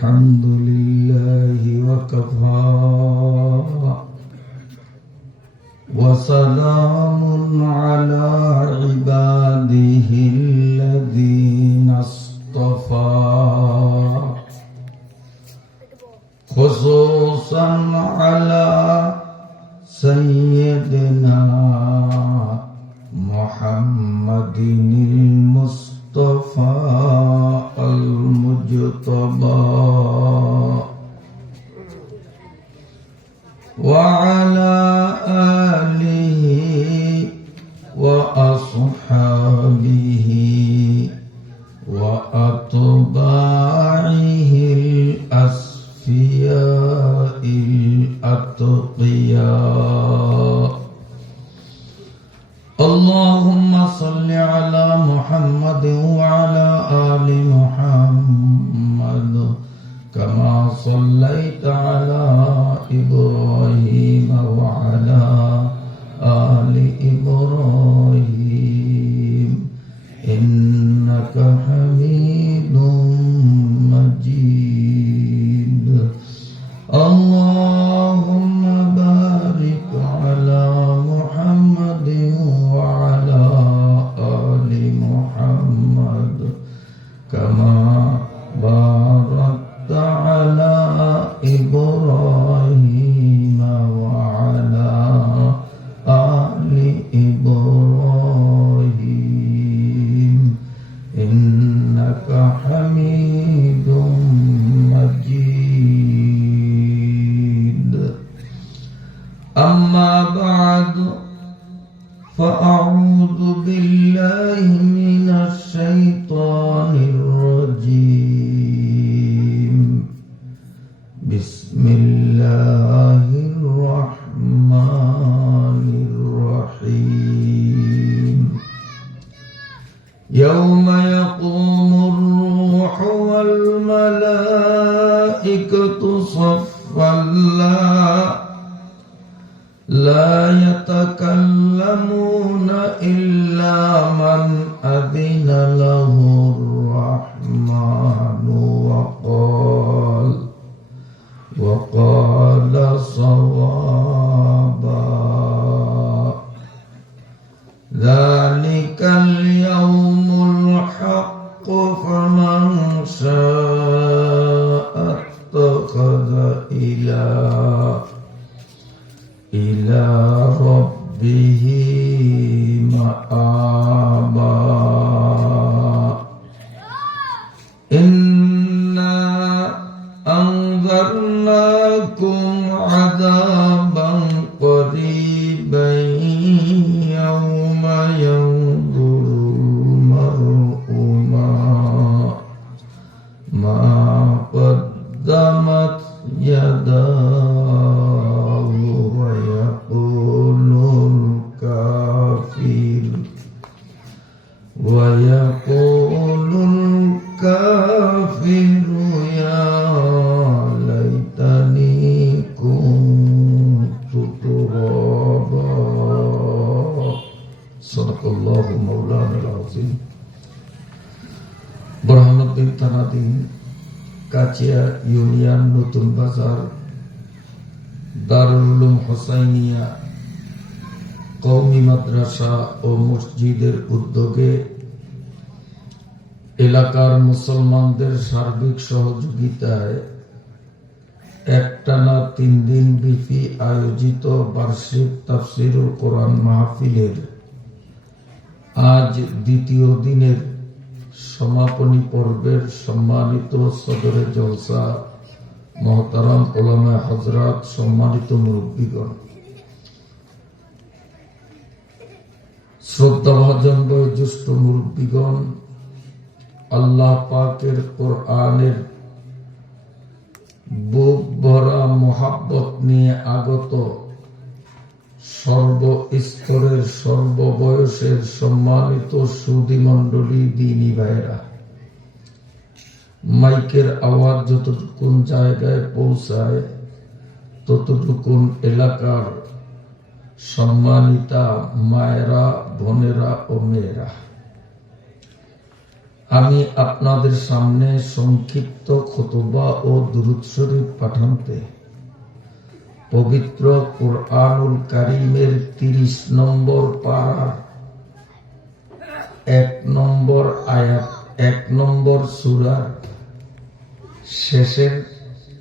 الحمد لله وكفى وسلام على عباده الذين اصطفى خصوصا على سيدنا محمد المصطفى المجتبى وعلى آله وأصحابه وأتباعه الأصفياء الأتقياء. اللهم صل على محمد وعلى آل محمد كما صليت على إبراهيم وعلى آل إبراهيم إنك حميد مجيد. اللهم بارك على محمد وعلى آل محمد كما باركت على إبراهيم وعلى آل إبراهيم إنك حميد مجيد. أما بعد فأعوذ بالله من الشيطان الرجيم. بسم الله الرحمن الرحيم. يوم يقوم الروح والملائكة صفا لا يتكلمون إلا من أذن له الرحمن وقال صوابا. ذلك اليوم الحق فمن شاء اتخذ إلى ربه مآبا. إنا أنذرناكم عذابا قريبا يوم ينظر المرء ما قدمت يداه ويقول الكافر يا ليتني كنت ترابا. صدق الله مولانا العظيم. برهانউদ্দিন থানাধীন কাচিয়া ইউনিয়ন নতুন বাজার দারুল উলুম হোসাইনিয়া কওমি মাদ্রাসা ও মসজিদের উদ্যোগে এলাকার মুসলমানদের সার্বিক সহযোগিতায় একটানা 3 দিন ব্যাপী আয়োজিত বার্ষিক তাফসীরুল কোরআন মাহফিলের আজ দ্বিতীয় দিনের সমাপনী পর্বের সম্মানিত সদরে জলসা মহতারাম উলামা হযরত, সম্মানিত মুরব্বীগণ, শ্রদ্ধাভাজন বয়োজ্যেষ্ঠ মুরব্বীগণ, আল্লাহ পাকের কোরআনের বুক ভরা মোহাব্বত নিয়ে আগত সর্বস্তরের সর্ববয়সের সম্মানিত সুধী মণ্ডলী, দ্বীনী ভাইরা, মাইকের আওয়াজ যতটুকুন জায়গায় পৌঁছায় ততটুকুন এলাকার সম্মানিতা মায়েরা, বোনেরা ও মেয়েরা, আমি আপনাদের সামনে সংক্ষিপ্ত খুতবা ও দুরূদ শরীফ পাঠানতে পবিত্র কুরআনুল কারীমের 30 নম্বর পারার 1 নম্বর আয়াত 1 নম্বর সূরার শেষের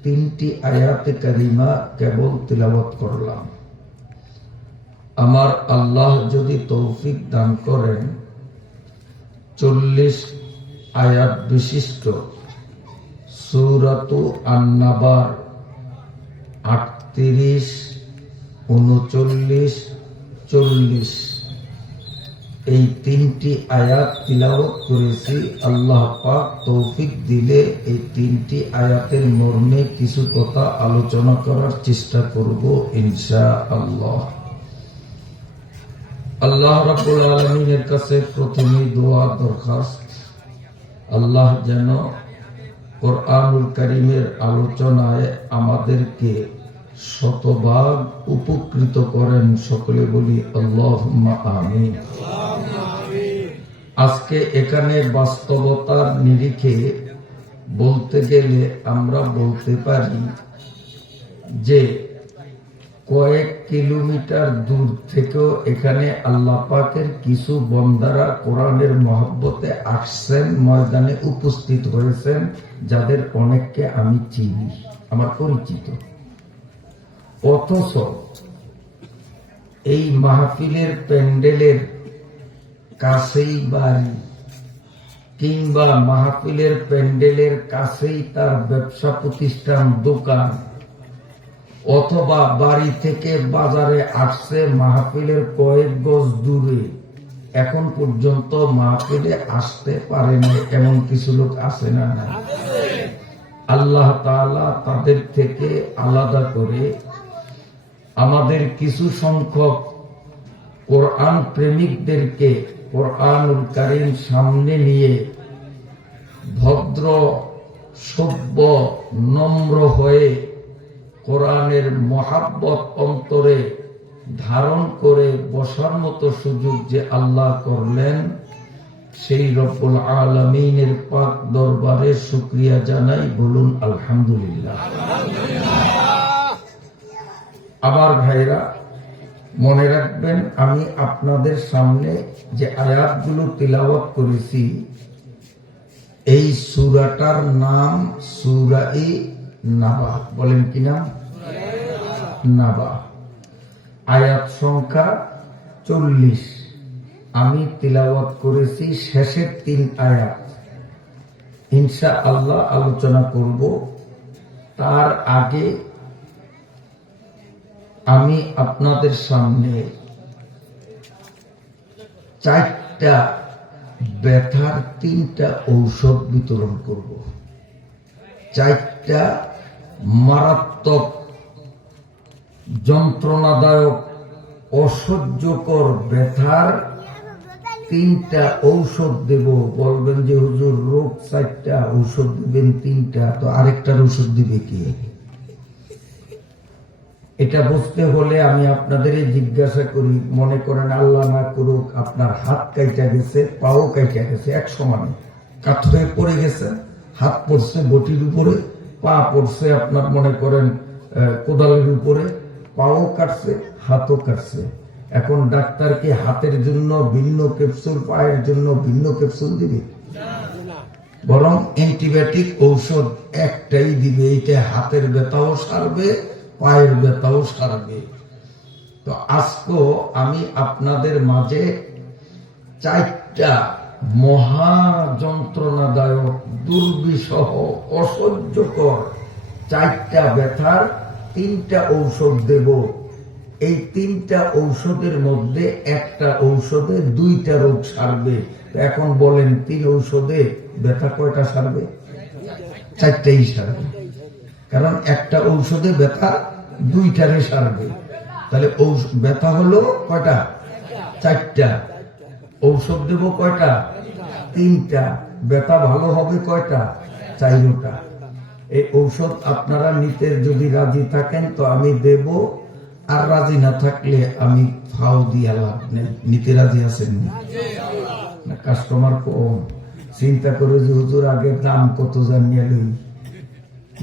3টি আয়াতে কারিমা কেবল তিলাওয়াত করলাম। আমার আল্লাহ যদি তৌফিক দান করেন 40 আয়াত বিশিষ্ট সূরাতু আন-নাবার 38, 39, 40 এই 3টি আয়াত তিলাওয়াত করেছি। আল্লাহ পাক তৌফিক দিলে এই 3টি আয়াতের মর্মে কিছু কথা আলোচনা করার চেষ্টা করব ইনশাআল্লাহ। আল্লাহ রাব্বুল আলামিনের কাছে প্রথমেই দোয়া দরখাস্ত, আল্লাহ যেন কুরআনুল কারীমের আলোচনায় আমাদেরকে শতভাগ উপকৃত করেন। সকলে বলি আল্লাহুম্মা আমিন। আজকে এখানে বাস্তবতার নিরিখে বলতে গেলে আমরা বলতে পারি যে কয়েক কিলোমিটার দূর থেকেও এখানে আল্লাহ পাকের কিছু বান্দারা কোরআনের মহব্বতে আসছেন, ময়দানে উপস্থিত হয়েছেন, যাদের অনেককে আমি চিনি, আমার পরিচিত। অথচ এই মাহফিলের প্যান্ডেলের কাছেই বাড়ি কিংবা মাহফিলের প্যান্ডেলের কাছেই তার ব্যবসা প্রতিষ্ঠান, দোকান, অথবা বাড়ি থেকে বাজারে আসছে মাহফিলের কয়েক গজ দূরে, এখন পর্যন্ত মাহফিলে আসতে পারে না, এমন কিছু লোক আছে না? আল্লাহ তাআলা তাদের থেকে আলাদা করে আমাদের কিছু সংখ্যক কোরআন প্রেমিকদেরকে কোরআনুল কারীম সামনে নিয়ে ভদ্র, সভ্য, নম্র হয়ে কোরআনের মহাব্বত অন্তরে ধারণ করে বসার মতো সুযোগ যে আল্লাহ করলেন, সেই রব্বুল আলামিনের পাক দরবারে শুকরিয়া জানাই, বলুন আলহামদুলিল্লাহ। আমার ভাইরা, মনে রাখবেন, আমি আপনাদের সামনে যে আয়াতগুলো তিলাওয়াত করেছি, এই সূরাটার নাম সূরা-ই নাবা। বলেন কি নাম? নাবা। আয়াত সংখ্যা 40। আমি তিলাওয়াত করেছি শেষের 3 আয়াত। ইনশাআল্লাহ আলোচনা করব। তার আগে আমি আপনাদের সামনে 4টা ব্যথার 3টা ঔষধ বিতরণ করব। 4টা মারাত্মক, যন্ত্রণাদায়ক, অসহ্যকর ব্যথার 3টা ঔষধ দেব। বলবেন যে হুজুর রোগ 4টা, ঔষধ দিবেন 3টা, তো আরেকটার ঔষধ দিবে কি? এটা বুঝতে হলে আমি আপনাদের জিজ্ঞাসা করি, মনে করেন আল্লাহ না করুক আপনার হাত কাইটা গেছে, পাও কাইটা গেছে, এক সমানে কাঠ হয়ে পড়ে গেছে, হাত পড়ছে বটির উপরে, পা পড়ছে আপনার মনে করেন কোদালের উপরে, পাও কাটছে, হাতও কাটছে। এখন ডাক্তার কি হাতের জন্য ভিন্ন ক্যাপসুল, পায়ের জন্য ভিন্ন ক্যাপসুল দিবে? বরং অ্যান্টিবায়োটিক ঔষধ একটাই দিবে, এইটা হাতের ব্যথাও সারবে, পায়ের ব্যথাও সারবে। তো আজকে আমি আপনাদের মাঝে 4টা মহা যন্ত্রণাদায়ক, দুর্বিষহ, অসহ্যকর 4টা ব্যথার 3টা ঔষধ দেব। এই 3টা ঔষধের মধ্যে একটা ঔষধে 2টা রোগ সারবে। এখন বলেন 3 ঔষধে ব্যথা কয়টা সারবে? 4টাই সারবে, কারণ একটা ঔষধে ব্যথা 2টারে সারবে। তাহলে ব্যথা হলো কয়টা? 4টা। ঔষধ দেব কয়টা? 3টা। ব্যথা ভালো হবে কয়টা? 4টা। এই ঔষধ আপনারা নিতে যদি রাজি থাকেন তো আমি দেব, আর রাজি না থাকলে আমি ফাও দিয়া লাভ নেই। নিতে রাজি আছেন? কাস্টমার কম, চিন্তা করে যে হুজুর আগে দাম কত জানিয়ে লই,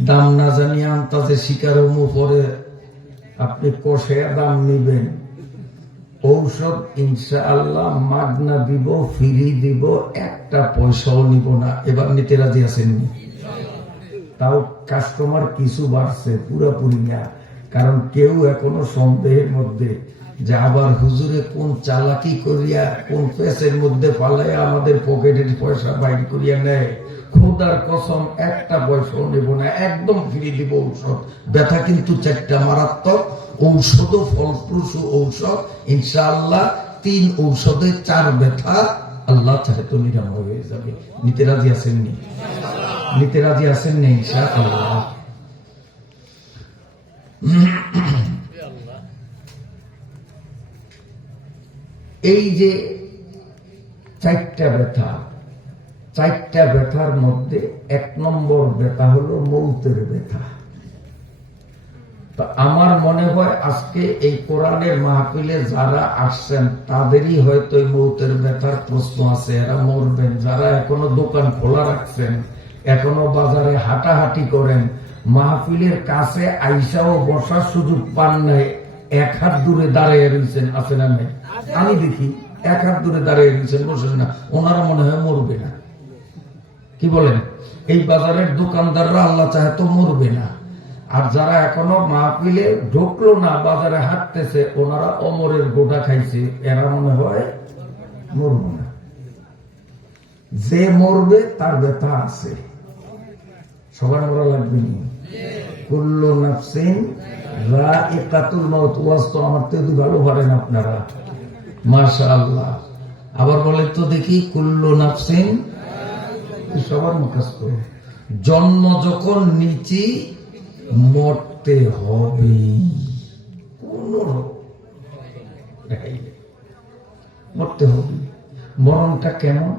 দাম না জানিয়ে আন্তাজে শিকার পরে আপনি কষে দাম নিবেন। ঔষধ ইনশাআল্লাহ মাগনা দিব, ফ্রি দিব, একটা পয়সাও নিব না। এবার নিতে রাজি আছেননি? তাও কাস্টমার কিছু বাড়ছে, পুরাপুরি না। কারণ কেউ এখনো সন্দেহের মধ্যে যে আবার হুজুরে কোন চালাকি করিয়া কোন পেসের মধ্যে পালাইয়া আমাদের পকেটের পয়সা বাইর করিয়া নেয়। খোদার কসম একটা পয়সাও নেব না, একদম ফিরে দিব ঔষধ। ব্যথা কিন্তু 4টা মারাত্মক ঔষধও ফলপ্রসূ ঔষধ ইনশাআল্লাহ। 3 ঔষধে 4 ব্যথা আল্লাহ চাহে তো নিরাময় হয়ে যাবে। নিতে রাজি আছেননি? নিতে রাজি আছেননি? ইনশাআল্লাহ। এই যে 4টা ব্যথা, 4টা ব্যথার মধ্যে 1 নম্বর ব্যথা হলো মৌতের ব্যথা। তো আমার মনে হয় আজকে এই কোরআনের মাহফিলে যারা আসছেন তাদেরই হয়তো এই মৌতের ব্যথার প্রশ্ন আছে। এরা মরবেন। যারা এখনো দোকান খোলা রাখছেন, এখনো বাজারে হাঁটাহাঁটি করেন, মাহফিলের কাছে আইসাও বসার সুযোগ পান নাই, 1 হাত দূরে দাঁড়িয়ে রয়েছেন, আছে না নাই? আমি দেখি 1 হাত দূরে দাঁড়িয়ে রয়েছেন, বসেন না। ওনারা মনে হয় মরবে না। কি বলেন? এই বাজারের দোকানদাররা আল্লাহ চাহে তো মরবে না। আর যারা এখনো মাহফিলে ঢুকলো না, বাজারে হাঁটতেছে, ওনারা অমরের গোটা খাইছে, এরা মনে হয় মরবে না। যে মরবে তার ব্যথা আছে, সবার মরা লাগবে নি। কুল্লু নাফসিন যায়িকাতুল মাউত। ওয়াজ তো আমার তো ভালো পারেন আপনারা, মাশাআল্লাহ। আবার বলেন তো দেখি, কুল্লু নাফসিন, সবার মুখস্থ। জন্ম যখন নিচি মরতে হবে, মরতে হবে। মরণটা কেমন?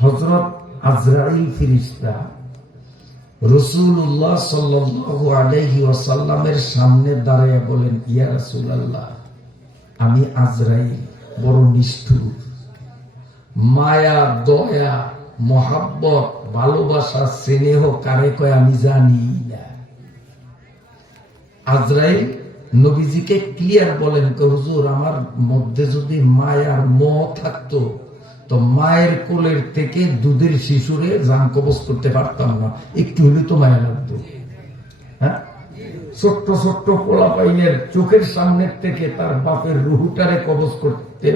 হযরত আজরাইল ফেরেশতা রাসূলুল্লাহ সাল্লাল্লাহু আলাইহি ওয়াসাল্লামের সামনে দাঁড়িয়ে বলেন, ইয়া রাসূলুল্লাহ, আমি আজরাইল বড় নিষ্ঠুর, মায়া দয়া মহাব্বত ভালোবাসা স্নেহ কারে কয় আমি জানি না। আজরাইল নবীজিকে ক্লিয়ার বলেন, হুজুর আমার মধ্যে যদি মায়ার মোহ থাকতো তো মায়ের কোলের থেকে দুধের শিশুরে জান কবজ করতে পারতাম না, একটু হলে তো মায়া লাগতো। হ্যাঁ, ছোট্ট ছোট্ট পোলাপাইনের চোখের সামনের থেকে তার বাপের রুহুটারে কবজ করতে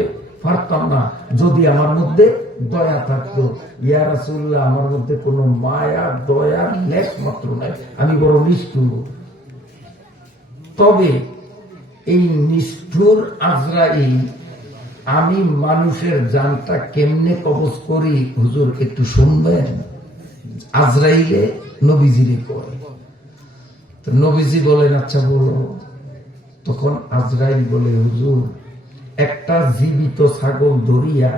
পারতাম না যদি আমার মধ্যে দয়া থাকতো। ইয়া রাসূলুল্লাহ, আমার মধ্যে কোনো মায়া দয়া লেশ মাত্র নাই, আমি বড় নিষ্ঠুর। তবে এই নিষ্ঠুর আজরাইল, আমি মানুষের জানটা কেমনে কবজ করি হুজুর একটু শুনবেন। আজরাইলে নবীজিরে কয়, তো নবীজি বলেন আচ্ছা বলো। তখন আজরাইল বলে, হুজুর একটা জীবিত ছাগল ধরিয়া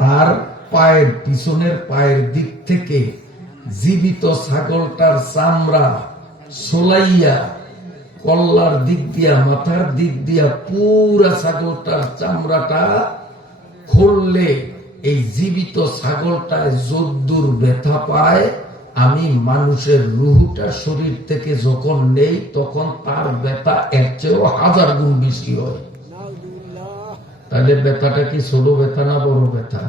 তার পায়ের পিছনের পায়ের দিক থেকে জীবিত ছাগলটার চামড়া সোলাইয়া কল্লার দিক দিয়া মাথার দিক দিয়া পুরা ছাগলটার চামড়াটা খুললে এই জীবিত ছাগলটায় যদ্দুর ব্যথা পায়, আমি মানুষের রুহুটা শরীর থেকে যখন নেই তখন তার ব্যথা এর চেয়েও 1000 গুণ বেশি হয়। তাহলে ব্যথাটা কি ছোট ব্যথা না বড় ব্যথা?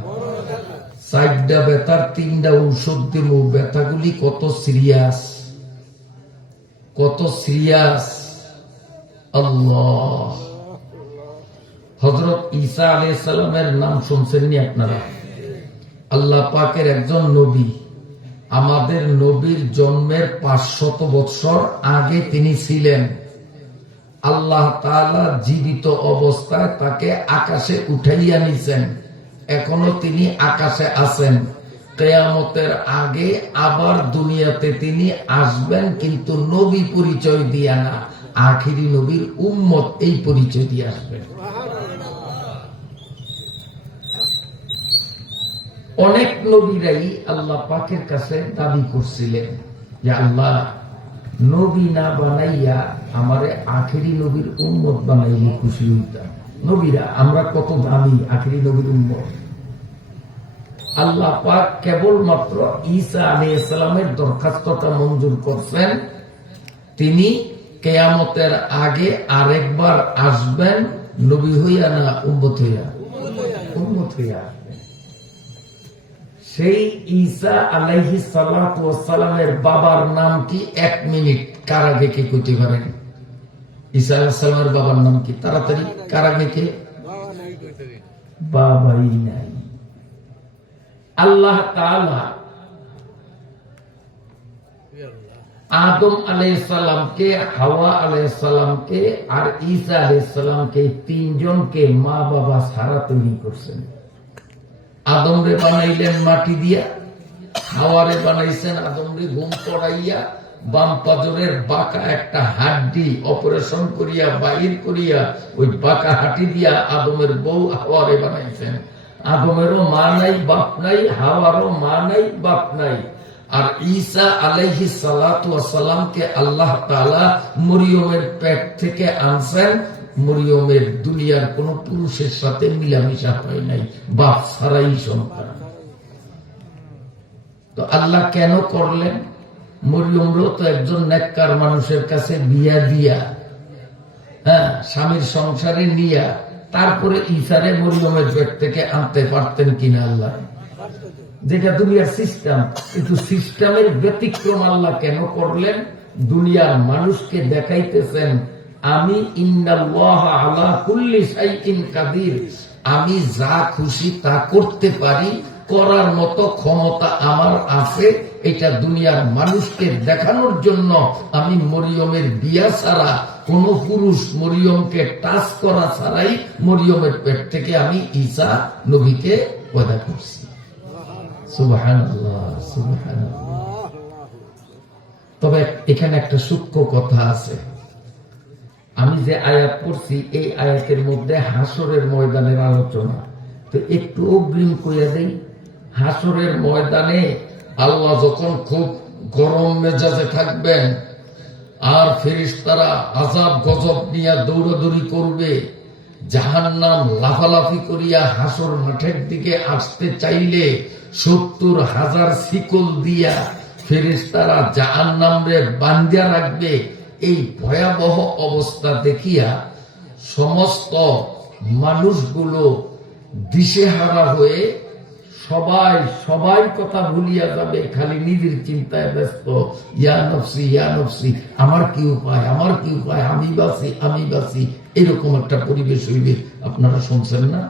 4টা ব্যথার 3টা ঔষধ দিব। ব্যথাগুলি কত সিরিয়াস, কত সিরিয়াস! আল্লাহ, হযরত ঈসা আলাইহিস সালামের নাম শুনছেননি আপনারা? আল্লাহ পাকের একজন নবী, আমাদের নবীর জন্মের 500 বছর আগে তিনি ছিলেন। আল্লাহ তাআলা জীবিত অবস্থায় তাকে আকাশে উঠাইয়া নিছেন, এখনো তিনি আকাশে আছেন। কিয়ামতের আগে আবার দুনিয়াতে তিনি আসবেন, কিন্তু নবী পরিচয় দিয়া না, আখিরি নবীর উম্মত এই পরিচয় দিয়ে আসবেন। অনেক নবীরাই আল্লাহ পাকের কাছে দাবি করছিলেন যে আল্লাহ, নবী না বানাইয়া আমারে আখিরি নবীর উম্মত বানাইলে খুশি হইতাম। নবীরা আমরা কত দামি, আখিরি নবীর উম্মত। আল্লাহ পাক কেবলমাত্র ঈসা আলাইহিস সালামের দরখাস্তটা মঞ্জুর করছেন। তিনি কিয়ামতের আগে আরেকবার আসবেন, নবী হইয়া না উম্মত হইয়া? উম্মত হইয়া আসবেন। সেই ঈসা আলাইহিস সালাতু ওয়াস সালামের বাবার নাম কি? 1 মিনিট কার আগে কে কইতে পারেন? ঈসা আলাইহিস সালামের বাবার নাম কি? তাড়াতাড়ি কার আগে কে? বাবাই নাই। আল্লাহ তাআলা আদম আলাইহিস সালামকে, হাওয়া আলাইহিস সালামকে আর ঈসা আলাইহিস সালামকে, তিনজনকে মা বাবা ছাড়া তৈরি করছেন। আদম রে বানাইলেন মাটি দিয়া, হাওয়ারে বানাইছেন আদম রে ঘুম পড়াইয়া, বাম পাজরের বাঁকা একটা হাড্ডি অপারেশন করিয়া বাহির করিয়া ওই বাঁকা হাঁটি দিয়া আদমের বউ হাওয়ারে বানাইছেন। আদমেরও মা নাই বাপ নাই, হাওয়ারও মা নাই বাপ নাই। আর ঈসা আলাইহিস সালাতু ওয়াস সালামকে আল্লাহ তাআলা মরিয়মের পেট থেকে আনছেন। মরিয়মের দুনিয়ার কোন পুরুষের সাথে মিলামিশা হয় নাই, বাপ ছাড়াই সন্তান। তো আল্লাহ কেন করলেন? মরিয়মরও তো একজন নেককার মানুষের কাছে বিয়া দিয়া, স্বামীর সংসারে নিয়া তারপরে ঈসারে মরিয়মের পেট থেকে আনতে পারতেন কিনা আল্লাহ? যেটা দুনিয়ার সিস্টেম, কিন্তু সিস্টেমের ব্যতিক্রম আল্লাহ কেন করলেন? দুনিয়ার মানুষকে দেখাইতেছেন আমি ইন্নাল্লাহা আলা কুল্লি শাইইন কাদির, আমি যা খুশি তা করতে পারি, করার মতো ক্ষমতা আমার আছে। এটা দুনিয়ার মানুষকে দেখানোর জন্য আমি মরিয়মের বিয়া ছাড়া, কোন পুরুষ মরিয়মকে টাচ করা ছাড়াই মরিয়মের পেট থেকে আমি ঈসা নবীকে পয়দা করছি। সুবহানাল্লাহ, সুবহানাল্লাহ। তবে এখানে একটা সূক্ষ্ম কথা আছে। আমি যে আয়াত পড়ছি এই আয়াতের মধ্যে হাসরের ময়দানের আলোচনা, তো একটু অগ্রিম কইয়া দেই। হাসরের ময়দানে আল্লাহ যখন খুব গরম মেজাজে থাকবেন আর ফেরেশতারা আযাব গজব নিয়ে দৌড়াদৌড়ি করবে, জাহান্নাম লাফালাফি করিয়া হাসর মাঠের দিকে আসতে চাইলে 70,000 শিকল দিয়া ফেরেশতারা জাহান্নামরে বাঁধিয়া রাখবে। এই ভয়াবহ অবস্থা দেখিয়া সমস্ত মানুষগুলো দিশেহারা হয়ে সবাই কথা ভুলিয়া যাবে, খালি নিজের চিন্তায় ব্যস্ত। ইয়া নফসি, ইয়া নফসি, আমার কি উপায়, আমার কি উপায়, আমি বাঁচি। এরকম একটা পরিবেশ হইবে। আপনারা শুনছেন না?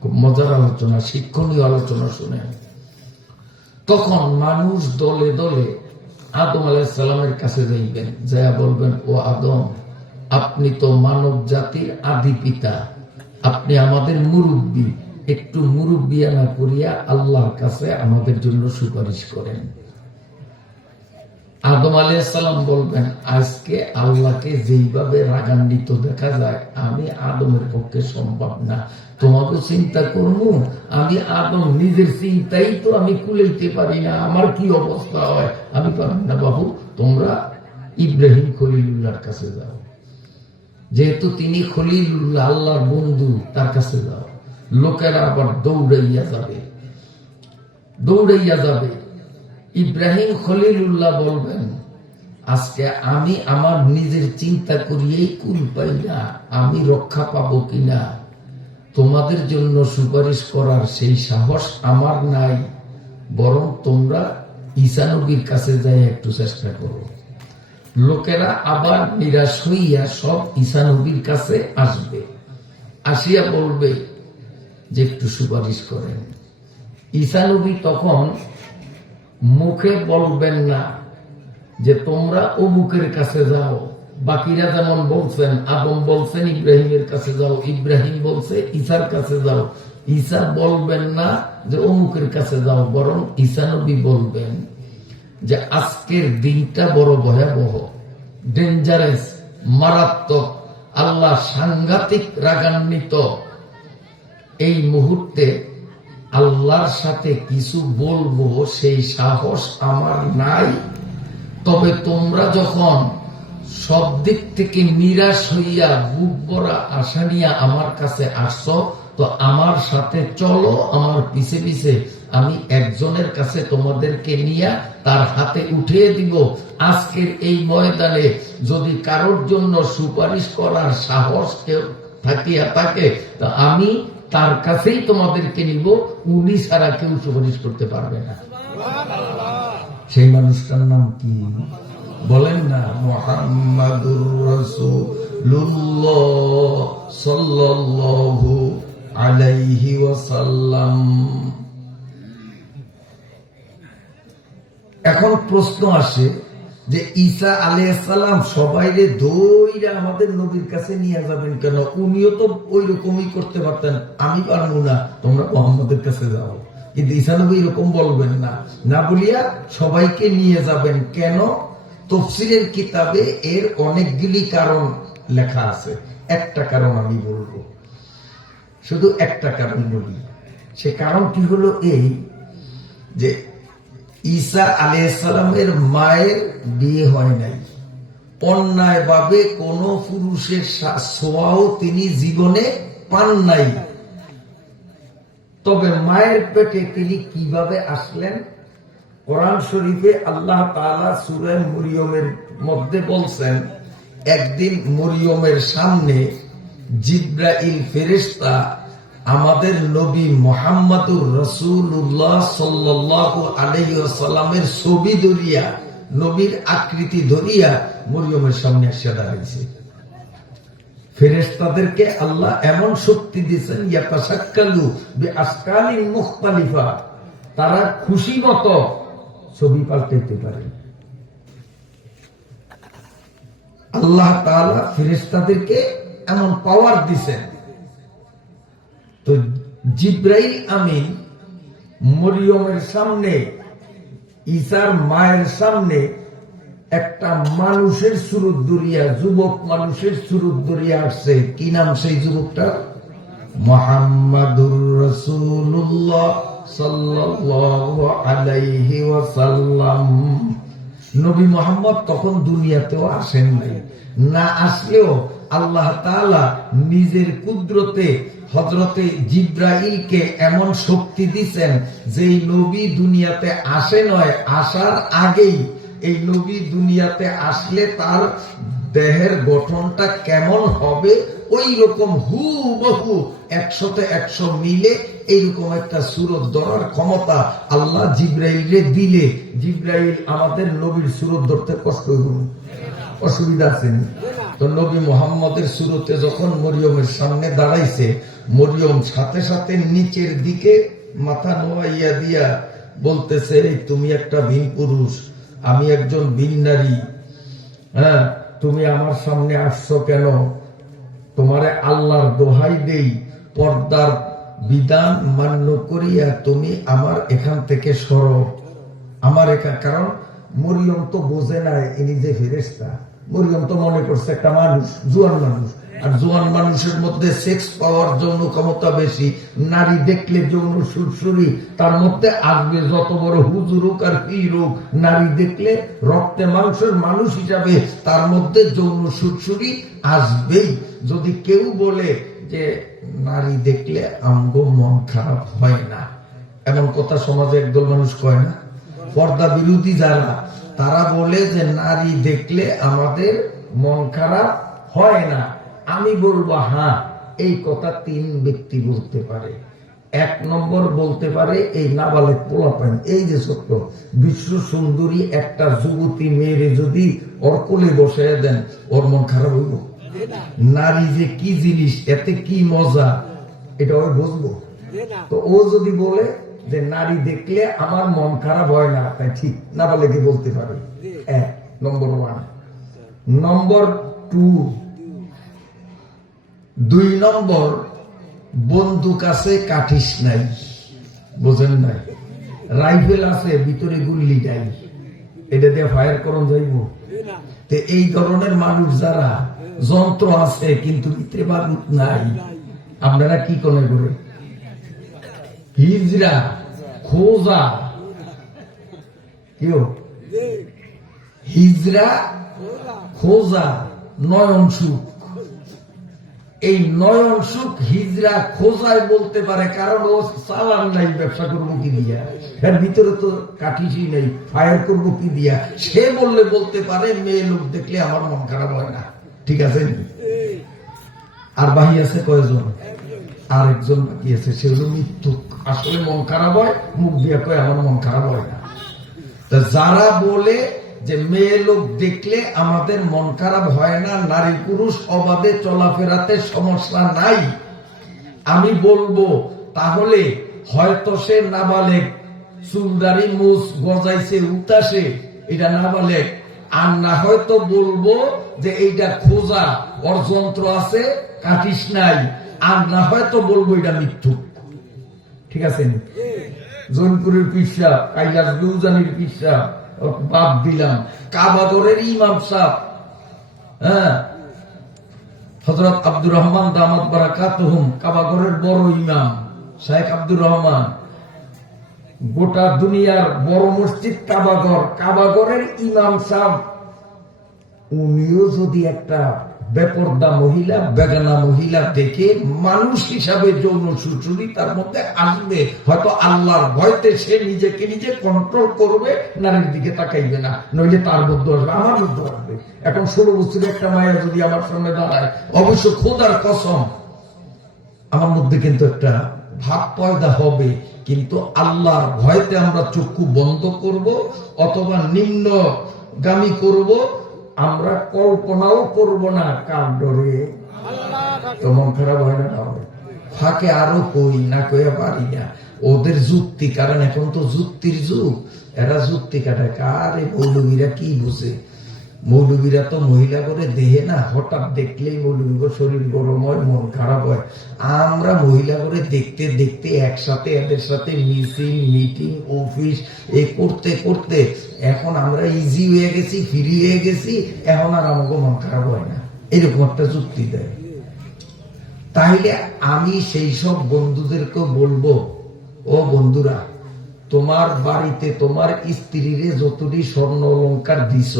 খুব মজার আলোচনা, শিক্ষণীয় আলোচনা শুনেন। তখন মানুষ দলে দলে আদম আলাইহিস সালামের কাছে যাইবেন, যাইয়া বলবেন, ও আদম, আপনি তো মানব জাতির আদি পিতা, আপনি আমাদের মুরব্বী, একটু মুরব্বিয়ানা করিয়া আল্লাহর কাছে আমাদের জন্য সুপারিশ করেন। আদম আলাইহিস সালাম বলবেন, আজকে আল্লাহকে যেইভাবে রাগান্বিত দেখা যায়, আমি আদমের পক্ষে সম্ভব না। তোমাকে চিন্তা করবো, আমি আদম নিজের চিন্তাই তো আমি কুলাইতে পারি না, আমার কি অবস্থা হয় আমি পারি না। বাবু, তোমরা ইব্রাহিম খলিলুল্লাহর কাছে যাও, যেহেতু তিনি খলিলুল্লাহ আল্লাহর বন্ধু, তার কাছে যাও। লোকেরা আবার দৌড়াইয়া যাবে। ইব্রাহিম খলিলুল্লাহ বলবেন, আজকে আমি আমার নিজের চিন্তা করিয়েই কুল পাই না, আমি রক্ষা পাবো কিনা, তোমাদের জন্য সুপারিশ করার সেই সাহস আমার নাই। বরং তোমরা ঈসা নবীর কাছে যাই একটু চেষ্টা করো। লোকেরা আবার নিরাশ হইয়া সব ঈসা নবীর কাছে আসবে, আসিয়া বলবে যে একটু সুপারিশ করেন। ঈসা নবী তখন মুখে বলবেন না যে তোমরা অমুকের কাছে যাও, বাকিরা যেমন বলছেন, আদম বলছেন ইব্রাহিমের কাছে যাও, ইব্রাহিম বলছে ঈসার কাছে যাও। ঈসা বলবেন না যে অমুকের কাছে যাও, বরং ঈসা নবী বলবেন যে আজকের দিনটা বড় ভয়াবহ, ডেঞ্জারাস, মারাত্মক, আল্লাহ সাংঘাতিক রাগান্বিত। এই মুহূর্তে আল্লাহর সাথে কিছু বলবো সেই সাহস আমার নাই। তবে তোমরা যখন সব দিক থেকে নিরাশ হইয়া বুক ভরা আশা নিয়ে আমার কাছে আসছো, তো আমার সাথে চলো, আমার পিছে পিছে আমি একজনের কাছে তোমাদেরকে নিয়ে তার হাতে উঠিয়ে দিব। আজকের এই ময়দানে যদি কারোর জন্য সুপারিশ করার সাহস কেউ থাকিয়া থাকে, তা আমি তার কাছেই তোমাদেরকে নিব, উনি ছাড়া কেউ সুপারিশ করতে পারবে না। সেই মানুষটার নাম কি বলেন না? মুহাম্মাদুর রাসূলুল্লাহ সাল্লাল্লাহু আলাইহি ওয়াসাল্লাম। এখন প্রশ্ন আসে যে ঈসা আলাইহিস সালাম সবাইরে দইরা আমাদের নবীর কাছে নিয়ে যাবেন কেন? উনিও তো ওই রকমই করতে পারতেন, আমি পারবো না, তোমরা মুহাম্মদের কাছে যাও। কিন্তু ঈসা নবী এরকম বলবেন না, না বলিয়া সবাইকে নিয়ে যাবেন কেন? তাফসীরের কিতাবে এর অনেকগুলি কারণ লেখা আছে। একটা কারণ আমি বলবো, শুধু একটা কারণ বলি। সে কারণটি হলো এই যে ঈসা আলাইহিস সালামের মায়ের বিয়ে হয় নাই, অন্যায় ভাবে কোন পুরুষের ছোঁয়াও তিনি জীবনে পান নাই। তবে মায়ের পেটে তিনি কিভাবে আসলেন? কোরআন শরীফে আল্লাহ তাআলা সূরা মরিয়মের মধ্যে বলছেন, একদিন মরিয়মের সামনে জিবরাইল ফেরেশতা আমাদের নবী মুহাম্মাদুর রাসূলুল্লাহ সাল্লাল্লাহু আলাইহি ওয়াসাল্লামের ছবি ধরিয়া, নবীর আকৃতি ধরিয়া মরিয়মের সামনে এসে দাঁড়াইছে। ফেরেশতাদেরকে আল্লাহ এমন শক্তি দিয়েছেন, ইয়াতাশাক্কালু বিআশকালিন মুখতালিফা, তারা খুশি মতো ছবি পাল্টাইতে পারে। আল্লাহ তাআলা ফেরেশতাদেরকে এমন পাওয়ার দিয়েছেন। তো জিবরাইল আমিন মরিয়মের সামনে, ঈসার মায়ের সামনে একটা মানুষের সুরত ধরিয়া, যুবক মানুষের সুরত ধরিয়া আসছে। কি নাম সেই যুবকটা? মুহাম্মাদুর রাসূলুল্লাহ সাল্লাল্লাহু আলাইহি ওয়াসাল্লাম। নবী মুহাম্মদ তখন দুনিয়াতেও আসেন নাই, না আসলেও আল্লাহ তাআলা নিজের কুদরতে হযরতে জিবরাইলকে এমন শক্তি দিয়েছেন যে নবী দুনিয়াতে আসে নয়, আসার আগেই এই নবী দুনিয়াতে আসলে তার দেহের গঠনটা কেমন হবে ওই রকম হুবহু 100-100 মিলে এইরকম একটা সুরত ধরার ক্ষমতা আল্লাহ জিবরাইলে দিলে, জিবরাইল আমাদের নবীর সুরত ধরতে কষ্ট হইব, অসুবিধা আছে? তো নবী মুহাম্মদের সুরতে যখন মরিয়মের সামনে দাঁড়াইছে, মরিয়ম সাথে সাথে নিচের দিকে মাথা নোয়াইয়া দিয়া বলতেছে, তুমি একটা ভিন পুরুষ, আমি একজন ভিন নারী, হ্যাঁ, তুমি আমার সামনে আসছো কেন? তোমারে আল্লাহর দোহাই দেই, পর্দার বিধান মান্য করিয়া তুমি আমার এখান থেকে সরো, আমার এখান। কারণ মরিয়ম তো বোঝে না ইনি যে ফেরেশতা। মরিয়ম তো মনে করছে একটা মানুষ, জোয়ান মানুষ, আর জোয়ান মানুষের মধ্যে সেক্স পাওয়ার যৌন ক্ষমতা বেশি। নারী দেখলে যৌন সুরসুরি তার মধ্যে আসবে, যত বড় হুজুর হোক আর পীর হোক, নারী দেখলে রক্তে মাংসের মানুষ হিসাবে তার মধ্যে যৌন সুরসুরি আসবেই। যদি কেউ বলে যে নারী দেখলে আমগো মন খারাপ হয় না, এমন কথা সমাজে একদল মানুষ কয় না? পর্দা বিরোধী যারা, তারা বলে যে নারী দেখলে আমাদের মন খারাপ হয় না। আমি বলবো হ্যাঁ, এই কথা 3 ব্যক্তি বলতে পারে। 1 নম্বর বলতে পারে এই নাবালেক পোলাপান, এই যে ছোট্ট বিশ্ব সুন্দরী একটা যুবতী মেয়েরে যদি ওর কোলে বসায় দেন, ওর মন খারাপ হইব? নারী যে কি জিনিস, এতে কি মজা, এটা ওই বুঝবো? তো ও যদি বলে যে নারী দেখলে আমার মন খারাপ হয় না, তাই ঠিক নাবালেকে বলতে পারে। 1 নম্বর 1। নম্বর 2, 2 নম্বর, বন্দুক আছে কাঠিস নাই, বোঝেন নাই? রাইফেল আছে ভিতরে গুল্লি নাই, এটা দিয়ে ফায়ার করন যাইব? তো এই ধরনের মানুষ যারা, যন্ত্র আছে কিন্তু ভিতরে বারুদ নাই, আপনারা কি করে করে? হিজরা, খোঁজা, কেউ হিজরা, খোঁজা, নয়ন সুখ, এই নয়ন সুখ হিজরা খোঁজায় বলতে পারে, কারণ ও চালান নাই, ব্যবসা করবো কি দিয়া, এর ভিতরে তো কাঠিসই নেই, ফায়ার করবো কি দিয়া। সে বললে বলতে পারে মেয়ে লোক দেখলে আমার মন খারাপ হয় না, ঠিক আছে। আর বাহি আছে কয়জন? আর একজন বাকি আছে, সে হলো মৃত্যু। আসলে মন খারাপ হয়, মুখ দিয়া কয় আমার মন খারাপ হয় না। যারা বলে যে মেয়ে লোক দেখলে আমাদের মন খারাপ হয় না, নারী পুরুষ অবাধে চলাফেরাতে সমস্যা নাই, আমি বলবো তাহলে হয়তো সে নাবালেগ, চুলদারি মুছ গজাইছে উতাসে, এটা নাবালেগ। আর না হয়তো বলবো যে এইটা খোঁজা, ওর যন্ত্র আছে, কাটিস নাই। আর না হয়তো বলবো এটা মৃত্যু, ঠিক আছে। জৈনপুরের পিসা, কাইলাস গুলজানির পিসা বাদ দিলাম, কাবাগরের ইমাম সাহেব, হ্যাঁ, হযরত আব্দুর রহমান দামাত বারাকাতুহুম, কাবাগরের বড় ইমাম শেখ আব্দুর রহমান, গোটা দুনিয়ার বড় মসজিদ কাবাগর, কাবাগরের ইমাম সাহেব, উনিও যদি একটা বেপরদা মহিলা, বেগানা মহিলা দেখে মানুষ হিসাবে যৌন সুচুরি তার মধ্যে আসবে, হয়তো আল্লাহর ভয়তে সে নিজেকে নিজে কন্ট্রোল করবে, নারীর দিকে তাকাইবে না, নইলে তার মধ্যে আসবে, আমার মধ্যে আসবে। এখন 16 বছরের একটা মায়া যদি আমার সামনে দাঁড়ায়, অবশ্য খোদার কসম আমার মধ্যে কিন্তু একটা ভাব পয়দা হবে, কিন্তু আল্লাহর ভয়তে আমরা চক্ষু বন্ধ করব অথবা নিম্নগামী করব, আমরা কল্পনাও করব না কার ডরে। তো মন খারাপ হয় না? ফাঁকে আরো কই না, কইয়া পারি না, ওদের যুক্তি, কারণ এখন তো যুক্তির যুগ, এরা যুক্তি কাটায়। কারে মৌলবীরা কি বুঝে? মৌলবীরা তো মহিলা করে দেহে না, হঠাৎ দেখলেই মৌলবীর শরীর গরম হয়, মন খারাপ হয়। আমরা মহিলা করে দেখতে দেখতে একসাথে এদের সাথে মিছিল, মিটিং, অফিস এ করতে করতে এখন আমরা ইজি হয়ে গেছি, ফ্রি হয়ে গেছি, এখন আর আমাকে মন খারাপ হয় না, এরকম একটা যুক্তি দেয়। তাইলে আমি সেই সব বন্ধুদেরকে বলবো, ও বন্ধুরা, তোমার বাড়িতে তোমার স্ত্রীরে যতটি স্বর্ণ অলংকার দিছ,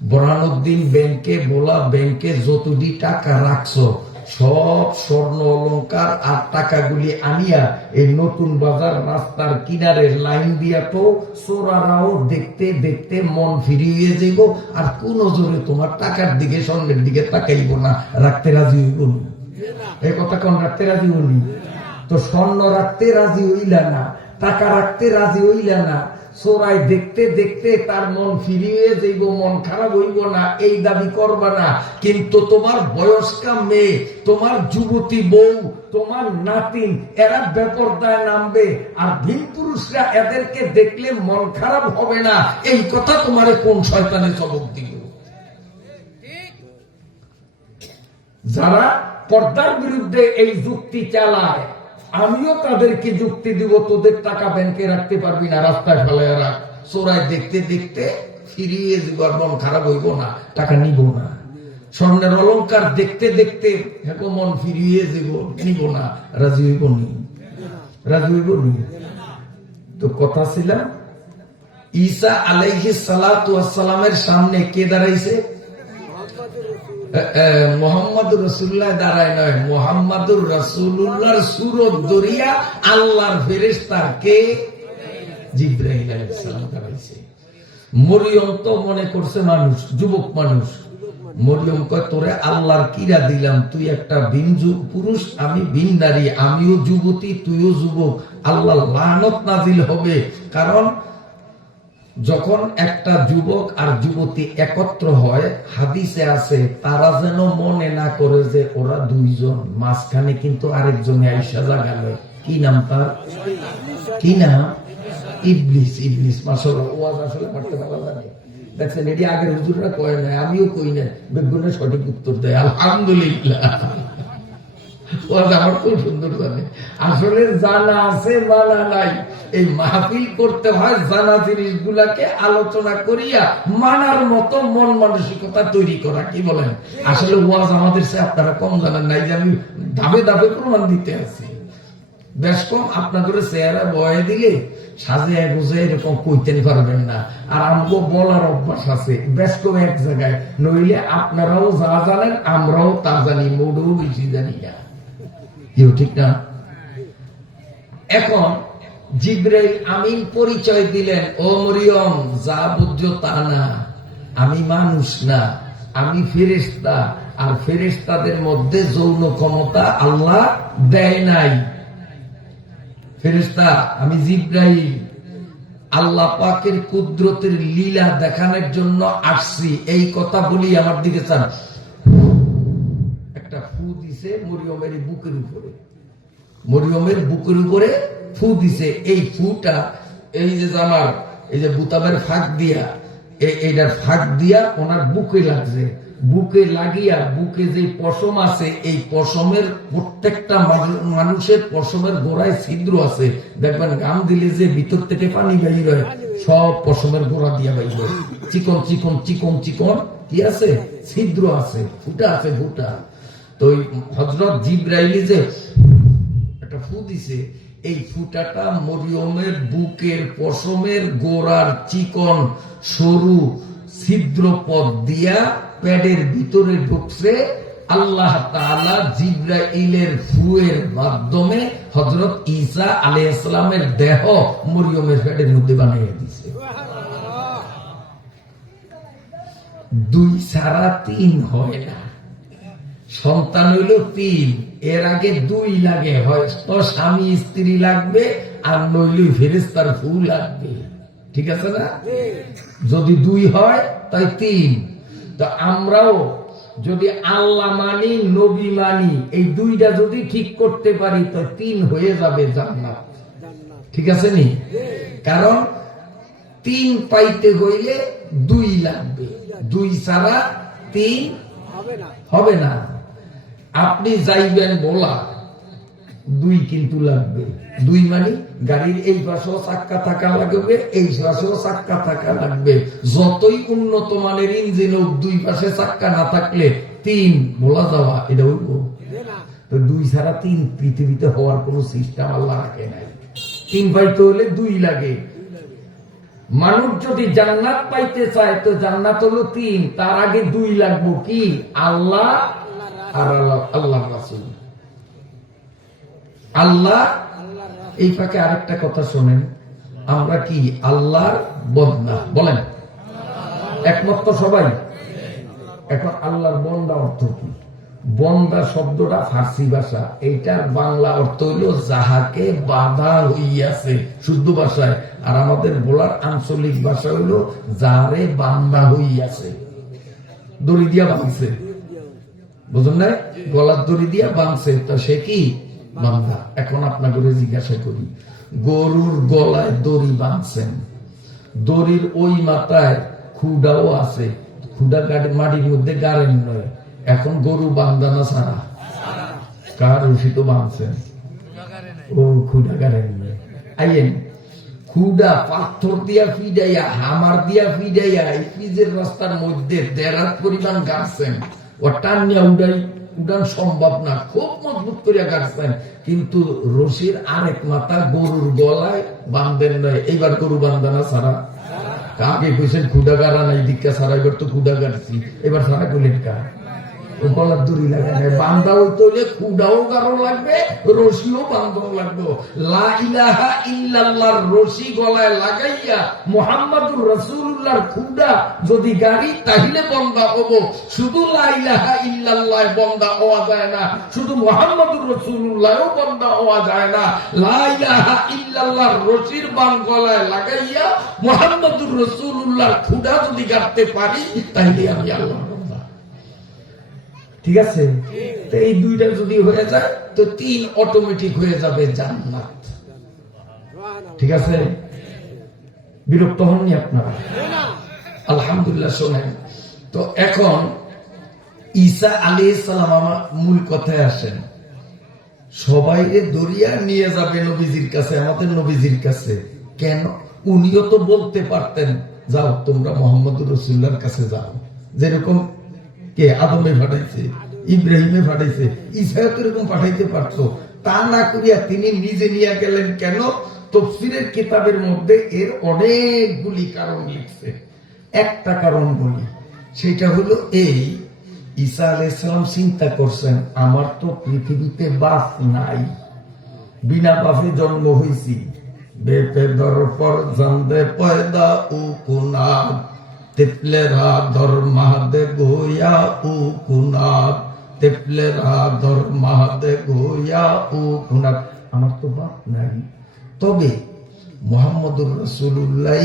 বরানুদ্দিন ব্যাংকে বলা ব্যাংকে যতটি টাকা রাখছো, সব স্বর্ণ অলংকার আর টাকাগুলি আনিয়া এই নতুন বাজার রাস্তার কিনারে লাইন দিয়া তো চোরারাও দেখতে দেখতে মন ফিরিয়ে যাইব, আর কোন জোরে তোমার টাকার দিকে, স্বর্ণের দিকে তাকাইব না। রাখতে রাজি হইব না? এই কথা কোন রাখতে রাজি হইনি? তো স্বর্ণ রাখতে রাজি হইলা না, টাকা রাখতে রাজি হইলা না, চোরাই দেখতে দেখতে তার মন ফিরিয়ে যাইব, মন খারাপ হইব না, এই দাবি করবা না। কিন্তু তোমার বয়স্কা মেয়ে, তোমার যুবতী বউ, তোমার নাতিন, এরা বেপরদায় নামবে, আর ভিন পুরুষরা এদেরকে দেখলে মন খারাপ হবে না, এই কথা তোমারে কোন শয়তানে সবক দিল? যারা পর্দার বিরুদ্ধে এই যুক্তি চালায়, আমিও তাদেরকে যুক্তি দিব, তোদের টাকা ব্যাংকে রাখতে পারবি না, রাস্তায় ফেলে রাখ, চোরাই দেখতে দেখতে ফিরিয়ে দিব, মন খারাপ হইব না, টাকা নিব না। স্বর্ণের অলংকার দেখতে দেখতে মন ফিরিয়ে দিব, নিব না, রাজি হইব নি? রাজি হইব নি? তো কথা ছিল, ঈসা আলাইহিস সালাতু ওয়াস সালামের সামনে কে দাঁড়াইছে? মোহাম্মদুর রাসূলুল্লাহ দাঁড়ায় নয়, মোহাম্মদুর রাসূলুল্লাহর সুরত ধরিয়া আল্লাহর ফেরেশতা কে? জিবরাইল আলাইহিস সালাম দাঁড়াইছে। মরিয়ম তো মনে করছে মানুষ, যুবক মানুষ। মরিয়ম কয়, তোরে আল্লাহর কিরা দিলাম, তুই একটা ভিন পুরুষ, আমি ভিন নারী, আমিও যুবতী, তুইও যুবক, আল্লাহ লানত নাজিল হবে। কারণ যখন একটা যুবক আর যুবতী একত্র হয়, হাদিসে আছে, তারা যেন মনে না করে যে ওরা দুইজন, মাঝখানে কিন্তু আরেকজনে আইসা জাগালো। কি নাম তার? কি নাম? ইবলিস। ইবলিস। মাশাআল্লাহ, ওয়াজ আসলে পড়তে ভালো লাগে। দেখছেন, এটি আগের হুজুররা কয় না, আমিও কই না, বেগুনে সঠিক উত্তর দেয়, আলহামদুলিল্লাহ। আমার খুব সুন্দর জানে, আসলে জানা আছে মানা নাই। এই মাহফিল করতে হয় জানা জিনিসগুলাকে আলোচনা করিয়া মানার মতো মন মানসিকতা তৈরি করা। কি বলেন? আসলে ওয়াজ আমাদের সে আপনারা কম জানেন নাই যে আমি ধাপে ধাপে প্রমাণ দিতে আছি। বেশ কম আপনাদের চেহারা বয়ে দিলে সাজে গুজে এরকম কইতেন পারবেন না। আর আমগো বলার অভ্যাস আছে বেশ কম এক জায়গায়, নইলে আপনারাও যা জানেন আমরাও তা জানি, মোটেও বেশি জানি না। ঠিক না? এখন জিবরাইল আমিন পরিচয় দিলেন, ও মরিয়ম যা বুঝছো তা না, আমি মানুষ না, আমি ফেরেশতা। আর ফেরেশতাদের মধ্যে যৌন ক্ষমতা আল্লাহ দেয় নাই। ফেরেশতা আমি জিবরাইল, আল্লাহ পাকের কুদরতের লীলা দেখানোর জন্য আসছি, এই কথা বলি আমার দিকে চান। একটা ফু দিছে মরিয়মের বুকের উপরে, মরিয়মের বুকের উপরে ফু দিছে। এই ফুটা এই যে আমার এই যে বুতামের ফাঁক দিয়া, এইটার ফাঁক দিয়া ওনার বুকে লাগছে। বুকে লাগিয়া বুকে যে পশম আছে, এই পশমের প্রত্যেকটা মানুষের পশমের গোড়ায় ছিদ্র আছে। দেখবেন গাম দিলে যে ভিতর থেকে পানি বাইর হয়, সব পশমের গোড়া দিয়া বাইর হয়। চিকন চিকন চিকন চিকন কি আছে, ছিদ্র আছে, ফুটা আছে, ফুটা। তো হযরত জিবরাইল যে একটা ফু দিছে, এই ফুটাটা মরিয়মের বুকের পশমের গোড়ার চিকন সরু ছিদ্র পথ দিয়া প্যাডের ভিতরে ঢুকছে। আল্লাহ তাআলা জিবরাইলের ফুয়ের মাধ্যমে হযরত ঈসা আলাইহিস সালামের দেহ মরিয়মের প্যাডের মধ্যে বানিয়ে দিয়েছে। 2 ছাড়া 3 হয় না। সন্তান হইল 3, এর আগে 2 লাগে, হয়তো স্বামী স্ত্রী লাগবে, আর নইলে ফেরেশতার ফু লাগবে। ঠিক আছে না? যদি 2 হয় তাই 3। তো আমরাও যদি আল্লাহ মানি, নবী মানি, এই 2টা যদি ঠিক করতে পারি তো 3 হয়ে যাবে জান্নাত। ঠিক আছে নি? কারণ 3 পাইতে হইলে 2 লাগবে, 2 ছাড়া 3 হবে না। আপনি যাইবেন বলা, 2 কিন্তু লাগবে। 2 মানে গাড়ির এই পাশেও চাক্কা থাকা লাগবে, এই পাশেও চাক্কা থাকা লাগবে। যতই উন্নত মানের ইঞ্জিন হোক, 2 পাশে চাক্কা না থাকলে 3 বলা যাওয়া, এটা হইব? তো 2 ছাড়া 3 পৃথিবীতে হওয়ার কোন সিস্টেম আল্লাহ রাখে নাই। 3 পাইতে হলে 2 লাগে। মানুষ যদি জান্নাত পাইতে চায় তো জান্নাত হলো 3, তার আগে 2 লাগবো। কি? আল্লাহ আর আল্লাহ রাসূল। আল্লাহ। এই ফাঁকে আরেকটা কথা শোনেন, আমরা কি আল্লাহর বন্দা? বলেন একমাত্র সবাই। এখন আল্লাহর বন্দা অর্থ কি? বন্দা শব্দটা ফার্সি ভাষা, এইটার বাংলা অর্থ হইল যাহাকে বাধা হইয়াছে, শুদ্ধ ভাষায়। আর আমাদের বলার আঞ্চলিক ভাষা হইল যারে বান্দা হইয়াছে, দড়ি দিয়া বাঁধছে। বুঝুন না? গলার দড়ি দিয়া বাঁধছে, তো সে কি? বান্দা। এখন আপনাকে জিজ্ঞাসা করি, গরুর গলায় দড়ি বাঁধছেন, দড়ির ওই মাথায় খুঁড়াও আছে, খুঁড়া মাটির মধ্যে গাড়েন নয়। এখন গরু বান্ধানা ছাড়া কার রশি তো বাঁধছেন, ও খুঁড়া গাড়েন নয়। আইয়েন খুঁড়া পাথর দিয়া ফিডাইয়া, হামার দিয়া ফিডাইয়া এই পিজের রাস্তার মধ্যে 1.5 হাত পরিমাণ গাড়ছেন। ও টানিয়া উড়ান সম্ভব না, খুব মজবুত করিয়া গাড়ছেন, কিন্তু রশির আরেক মাথা গরুর গলায় বাঁধবেন নয়। এইবার গরু বান্ধানা ছাড়া কাকে কইছেন খুঁড়া গাড়া নাই দিকা ছাড়া, এবার তো খুঁড়া গাড়ছি, এবার ছাড়া করলেন কা? গলার দড়ি লাগে না, বান্ধা হইতে হইলে খুঁড়াও গাড়ো লাগবে, রশিও বান্ধাও লাগবে। লা ইলাহা ইল্লাল্লাহর রশি গলায় লাগাইয়া মুহাম্মাদুর রাসূলুল্লাহর খুঁড়া যদি গাড়ি, তাহলে বন্দা হব। শুধু লা ইলাহা ইল্লাল্লাহ বন্দা হওয়া যায় না, শুধু মুহাম্মাদুর রাসূলুল্লাহও বন্দা হওয়া যায় না। লা ইলাহা ইল্লাল্লাহর রশির বান গলায় লাগাইয়া মুহাম্মাদুর রাসূলুল্লাহর খুঁড়া যদি গাড়তে পারি, তাহলে আমি আল্লাহ। ঠিক আছে? তো এই 2টা যদি হয়ে যায় তো 3 অটোমেটিক হয়ে যাবে জান্নাত। ঠিক আছে? বিরক্ত হননি আপনারা? আলহামদুলিল্লাহ। শোনেন তো, এখন ঈসা আলাইহিস সালাম, আমার মূল কথায় আসেন। সবাইকে দরিয়া নিয়ে যাবে নবীজির কাছে, আমাদের নবীজির কাছে। কেন? উনিও তো বলতে পারতেন যাও তোমরা মুহাম্মদুর রাসূলুল্লাহর কাছে যাও, যেরকম কে আদমে পাঠাইছে, ইব্রাহিমে পাঠাইছে, ঈসাও তো এরকম পাঠাইতে পারতো। তা না করিয়া তিনি নিজে নিয়ে গেলেন কেন? তাফসীরের কিতাবের মধ্যে এর অনেকগুলি কারণ লিখছে। একটা কারণ বলি, সেটা হলো এই, ঈসা আলাইহিস সালাম চিন্তা করছেন আমার তো পৃথিবীতে বাপ নাই, বিনা বাপে জন্ম হয়েছি, বেপেদর ফরজান্দে পয়দা ও কুনাদ, তিপলেরা দর মাহদে গোয়া ও কুনাদ, তিপলেরা দর মাহদে গোয়া ও কুনাদ। আমার তো বাপ নাই, তবে মুহাম্মদুর রাসূলুল্লাহ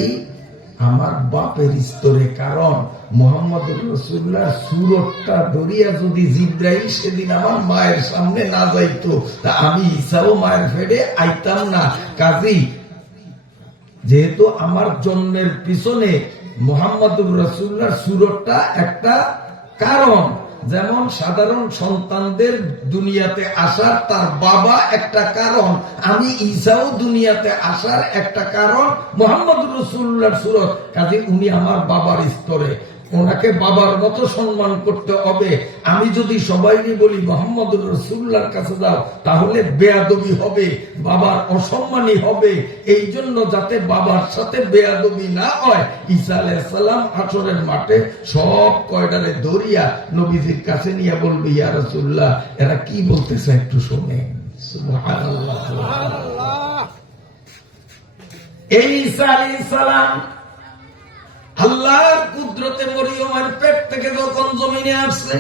আমার বাপের স্তরে। কারণ মুহাম্মদুর রাসূলুল্লাহ সুরতটা ধরিয়া যদি জিবরাইল সেদিন আমার মায়ের সামনে না যাইতো, তা আমি ঈসাও মায়ের ফেড়ে আইতাম না। কাজী যেহেতু আমার জন্মের পিছনে মুহাম্মদুর রাসূলুল্লাহর সুরতটা একটা কারণ, যেমন সাধারণ সন্তানদের দুনিয়াতে আসার তার বাবা একটা কারণ, আমি ঈসাও দুনিয়াতে আসার একটা কারণ মুহাম্মদুর রাসূলুল্লাহর সুরত। কাজে উনি আমার বাবার স্তরে, ওনাকে বাবার মতো সম্মান করতে হবে। আমি যদি সবাইকে বলি মুহাম্মদুর রাসূলুল্লাহর কাছে যাও, তাহলে বেয়াদবি হবে, বাবার অসম্মানী হবে। এই জন্য যাতে বাবার সাথে বেয়াদবি না হয়, ঈসা আলাইহিস সালাম হাশরের মাঠে সব কয়টারে ধরিয়া নবীজির কাছে নিয়ে বলবে, ইয়া রাসূলুল্লাহ, এরা কি বলতেছে একটু শোনেন। সুবহানাল্লাহ, সুবহানাল্লাহ। এই ঈসা আলাইহিস সালাম আল্লাহর কুদরতে মরিয়মের পেট থেকে যখন জমিনে আসছে,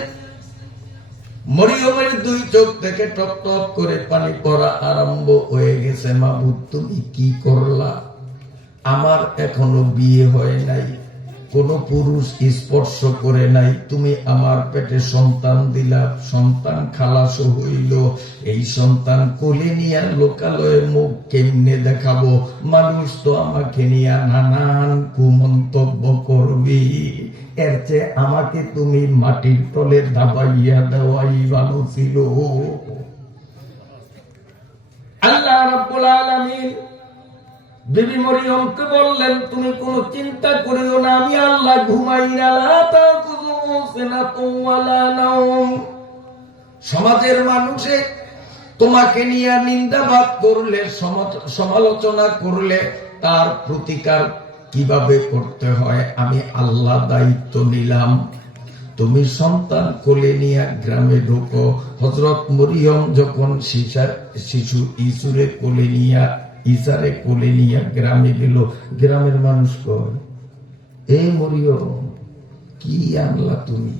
মরিয়মের দুই চোখ থেকে টপ টপ করে পানি পড়া আরম্ভ হয়ে গেছে। মাবুদ, তুমি কি করলা? আমার এখনো বিয়ে হয় নাই, কোন পুরুষ স্পর্শ করে নাই, তুমি আমার পেটে সন্তান দিলা, সন্তান খালাস হইল, এই সন্তান কোলে নিয়ে লোকালয়ে মুখ কেমনে দেখাবো? মানুষ তো আমাকে নিয়ে নানান কুমন্তব্য করবি, এর চেয়ে আমাকে তুমি মাটির তলে দাবাইয়া দেওয়াই ভালো ছিল। আল্লাহ রাব্বুল আলামিন বিবি মরিয়মকে বললেন, তুমি কোনো চিন্তা করিও না, আমি আল্লাহ ঘুমাই না। সমাজের মানুষে তোমাকে নিয়ে নিন্দাবাদ করলে, সমালোচনা করলে, তার প্রতিকার কিভাবে করতে হয় আমি আল্লাহ দায়িত্ব নিলাম। তুমি সন্তান কোলে নিয়ে গ্রামে ঢোকো। হযরত মরিয়ম যখন শিশু ইসুরে কোলে নিয়ে, ঈসারে কোলে নিয়ে গ্রামে গেল, গ্রামের মানুষ কয়, এই মরিয়ম কি আনলা তুমি?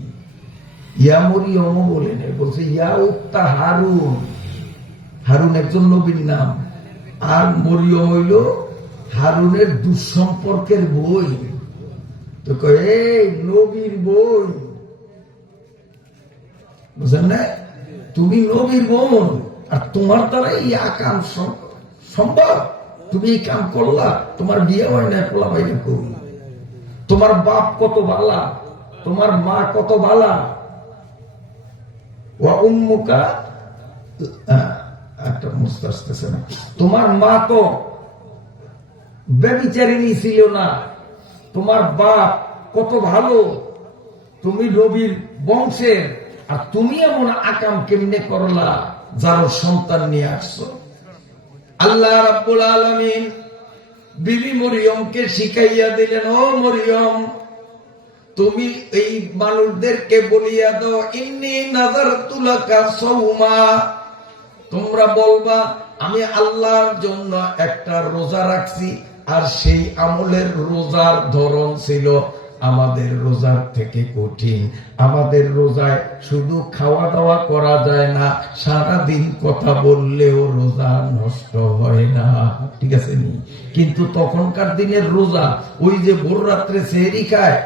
ইয়া মরিয়ম বলে নেই, বলছে ইয়া উক্তা হারুন। হারুন একজন নবীর নাম, আর মরিয়ম হইল হারুনের দুঃসম্পর্কের বই। তো কয় এই নবীর বই, বুঝলেন না? তুমি নবীর বোন, আর তোমার দ্বারা এই আকাম সম্ভব? তুমি এই কাম করলা, তোমার বিয়ে হয় না, পোলা বাইরে করল। তোমার বাপ কত ভালা, তোমার মা কত ভালা। ওয়া উম্মুকা, একটা মুস্ত আসতেছে না, তোমার মা তো ব্যভিচারিণী ছিল না, তোমার বাপ কত ভালো, তুমি নবীর বংশের, আর তুমি এমন আকাম কেমনে করলা যার সন্তান নিয়ে আসছো? আল্লাহ রাব্বুল আলামিন বিবি মরিয়মকে শিখাইয়া দিলেন, ও মরিয়ম, তুমি এই মানুষদেরকে বলিয়া দাও, ইন্নী নাযারতু লাকা সাওমা, তোমরা বলবা আমি আল্লাহর জন্য একটা রোজা রাখছি। আর সেই আমলের রোজার ধরন ছিল আমাদের রোজার থেকে কঠিন। আমাদের রোজায় শুধু খাওয়া দাওয়া করা যায় না, সারাদিন কথা বললেও রোজা নষ্ট হয় না, ঠিক আছে নি? কিন্তু তখনকার দিনের রোজা, ওই যে ভোর রাত্রে সেহরি খায়,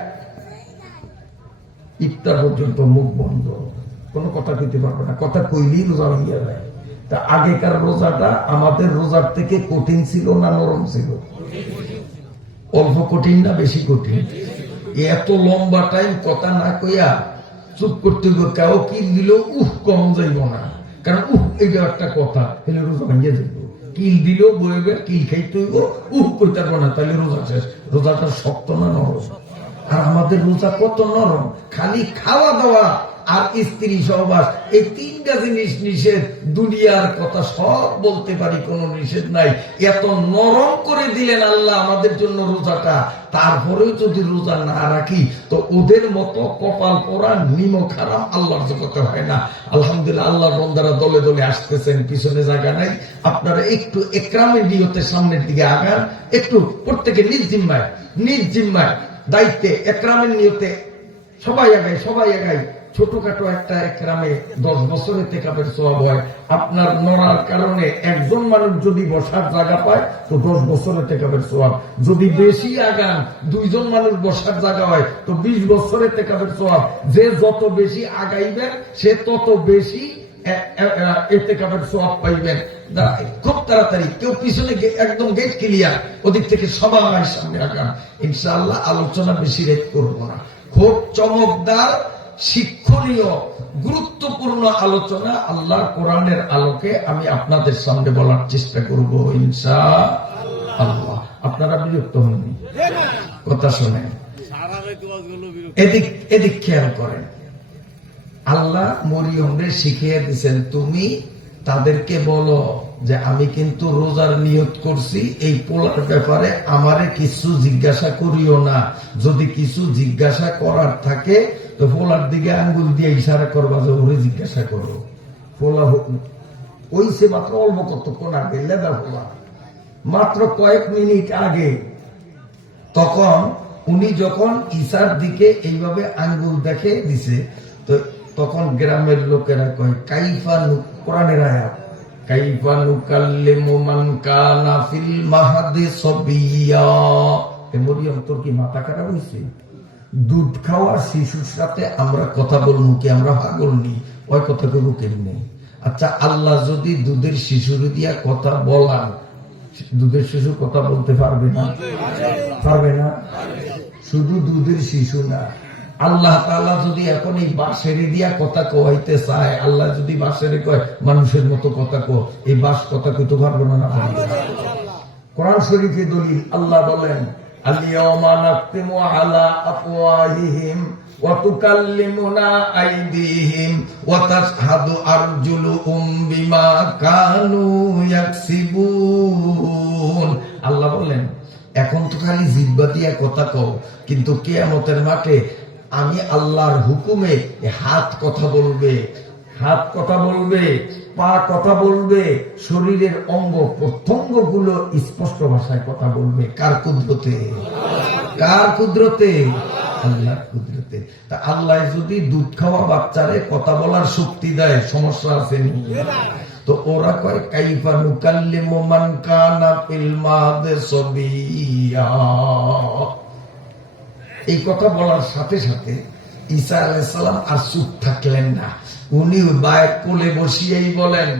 ইফতার পর্যন্ত মুখ বন্ধ, কোনো কথা কইতে পারবে না, কথা কইলেই রোজা ভেঙে যায়। তা আগেকার রোজাটা আমাদের রোজার থেকে কঠিন ছিল না নরম ছিল? অল্প কঠিন না বেশি কঠিন? এত লম্বা টাইম কথা না কইয়া চুপ করতে হবে, কেউ কিল দিল কম যাইব না, কারণ এটা একটা কথা, তাহলে রোজা ভেঙে যাইব। কিল দিল বইবে, কিল খাইতে হইব, কইতে পারবো না, তাহলে রোজা শেষ। রোজাটা শক্ত না নরম? আর আমাদের রোজা কত নরম, খালি খাওয়া দাওয়া আর স্ত্রী সহবাস, এই তিনটা জিনিস নিষেধ। দুনিয়ার কথা সব বলতে পারি, কোনো নিষেধ নাই। এত নরম করে দিলেন আল্লাহ আমাদের জন্য রোজাটা, তারপরেও যদি রোজা না রাখি তো ওদের মতো কপাল পোড়া নিমক হারাম আল্লাহর জগতে হয় না। আলহামদুলিল্লাহ, আল্লাহর বান্দারা দলে দলে আসতেছেন, পিছনে জায়গা নাই। আপনারা একটু একরামের নিয়তে সামনের দিকে আগান, একটু প্রত্যেকে নিজ জিম্মায় দায়িত্বে একরামের নিয়তে সবাই আগায়, সবাই আগায়। ছোটখাটো একটা একরামে 10 বছরের তেকাবের সওয়াব হয়। আপনার নড়ার কারণে একজন মানুষ যদি বসার জায়গা পায় তো 10 বছরের তেকাবের সওয়াব। যদি বেশি আগান, 2 জন মানুষ বসার জায়গা হয় তো 20 বছরের তেকাবের সওয়াব। যে যত বেশি আগাইবেন সে তত বেশি এতেকাবের সওয়াব পাইবেন। খুব তাড়াতাড়ি, কেউ পিছনে একদম গেট ক্লিয়ার, ওদিক থেকে সবাই সামনে আগান। ইনশাআল্লাহ আলোচনা বেশি রেট করব না। খুব চমকদার, শিক্ষণীয়, গুরুত্বপূর্ণ আলোচনা আল্লাহর কোরআনের আলোকে আমি আপনাদের সামনে বলার চেষ্টা করব ইনশাআল্লাহ। আপনারা বিরক্ত হননি? কথা শোনেন, এদিক খেয়াল করেন। আল্লাহ মরিয়মরে শিখিয়ে দিয়েছেন, তুমি তাদেরকে বলো যে আমি কিন্তু রোজার নিয়ত করছি, এই পোলার ব্যাপারে আমারে কিছু জিজ্ঞাসা করিও না। যদি কিছু জিজ্ঞাসা করার থাকে তো পোলার দিকে আঙ্গুল দিয়ে ইশারা করবা যে ওরে জিজ্ঞাসা করো। পোলা ওইসে মাত্র অল্প কতক্ষণ আগে, লেদা পোলা মাত্র কয়েক মিনিট আগে, তখন উনি যখন ঈসার দিকে এইভাবে আঙ্গুল দেখে দিছে তো তখন গ্রামের লোকেরা কয় কাইফা, কোরআনের আয়াত, কাইফা নুকাল্লিমু মান কানা ফিল মাহদি সাবিয়্যা। এ মরিয়ম, তোর কি মাথা খারাপ হইছে? দুধ খাওয়া শিশুর সাথে আমরা কথা বলবো কি? আমরা পাগল নি? ওই কথা কেউ কেমনি? আচ্ছা, আল্লাহ যদি দুধের শিশুর দিয়া কথা বলান, দুধের শিশু কথা বলতে পারবে না? পারবে না? শুধু দুধের শিশু না, আল্লাহ তাআলা যদি এখন এই বাঁশের দিয়া কথা কইতে চায়, আল্লাহ যদি বাঁশের কয় মানুষের মতো কথা কো, এই বাঁশ কথা কইতে পারবে না? কোরআন শরীফে দলিল, আল্লাহ বলেন আল-ইয়াওমা নাখতিমু আলা আফওয়াহিহিম ওয়া তুকাল্লিমুনা আইদিহিম ওয়া তাশহাদু আরজুলুহুম বিমা কানু ইয়াকসিবুন। আল্লাহ বলেন এখন তো খালি জিহ্বা দিয়া কথা কও, কিন্তু কিয়ামতের মাঠে আমি আল্লাহর হুকুমে হাত কথা বলবে, হাত কথা বলবে, পা কথা বলবে, শরীরের অঙ্গ প্রত্যঙ্গ গুলো স্পষ্ট ভাষায় কথা বলবে। কার কুদরতে? কার কুদরতে? আল্লাহর কুদরতে। তা আল্লাহ যদি দুধ খাওয়া বাচ্চারে কথা বলার শক্তি দেয়, সমস্যা আছে নি? তো ওরা কয় কাইফা নুকাল্লিমু মান কানা ফিল মাহদি সাবিয়্যা। এই কথা বলার সাথে সাথে ঈসা আলাইহিস সালাম আর চুপ থাকলেন না। উনি বায়ের কোলে বসিয়েই বলেন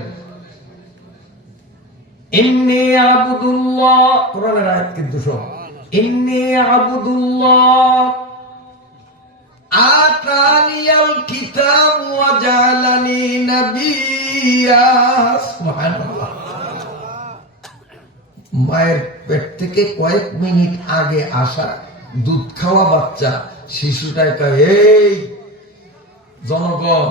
ইন্নী আবুদুল্লাহ। কোরআনের আয়াত কিন্তু সব ইন্নী আবুদুল্লাহ আতানিয়াল কিতাব ওয়া জাআলানি নাবিয়্যা। সুবহানাল্লাহ। মায়ের পেট থেকে কয়েক মিনিট আগে আসা দুধ খাওয়া বাচ্চা শিশুটাই কয়, এই জনগণ,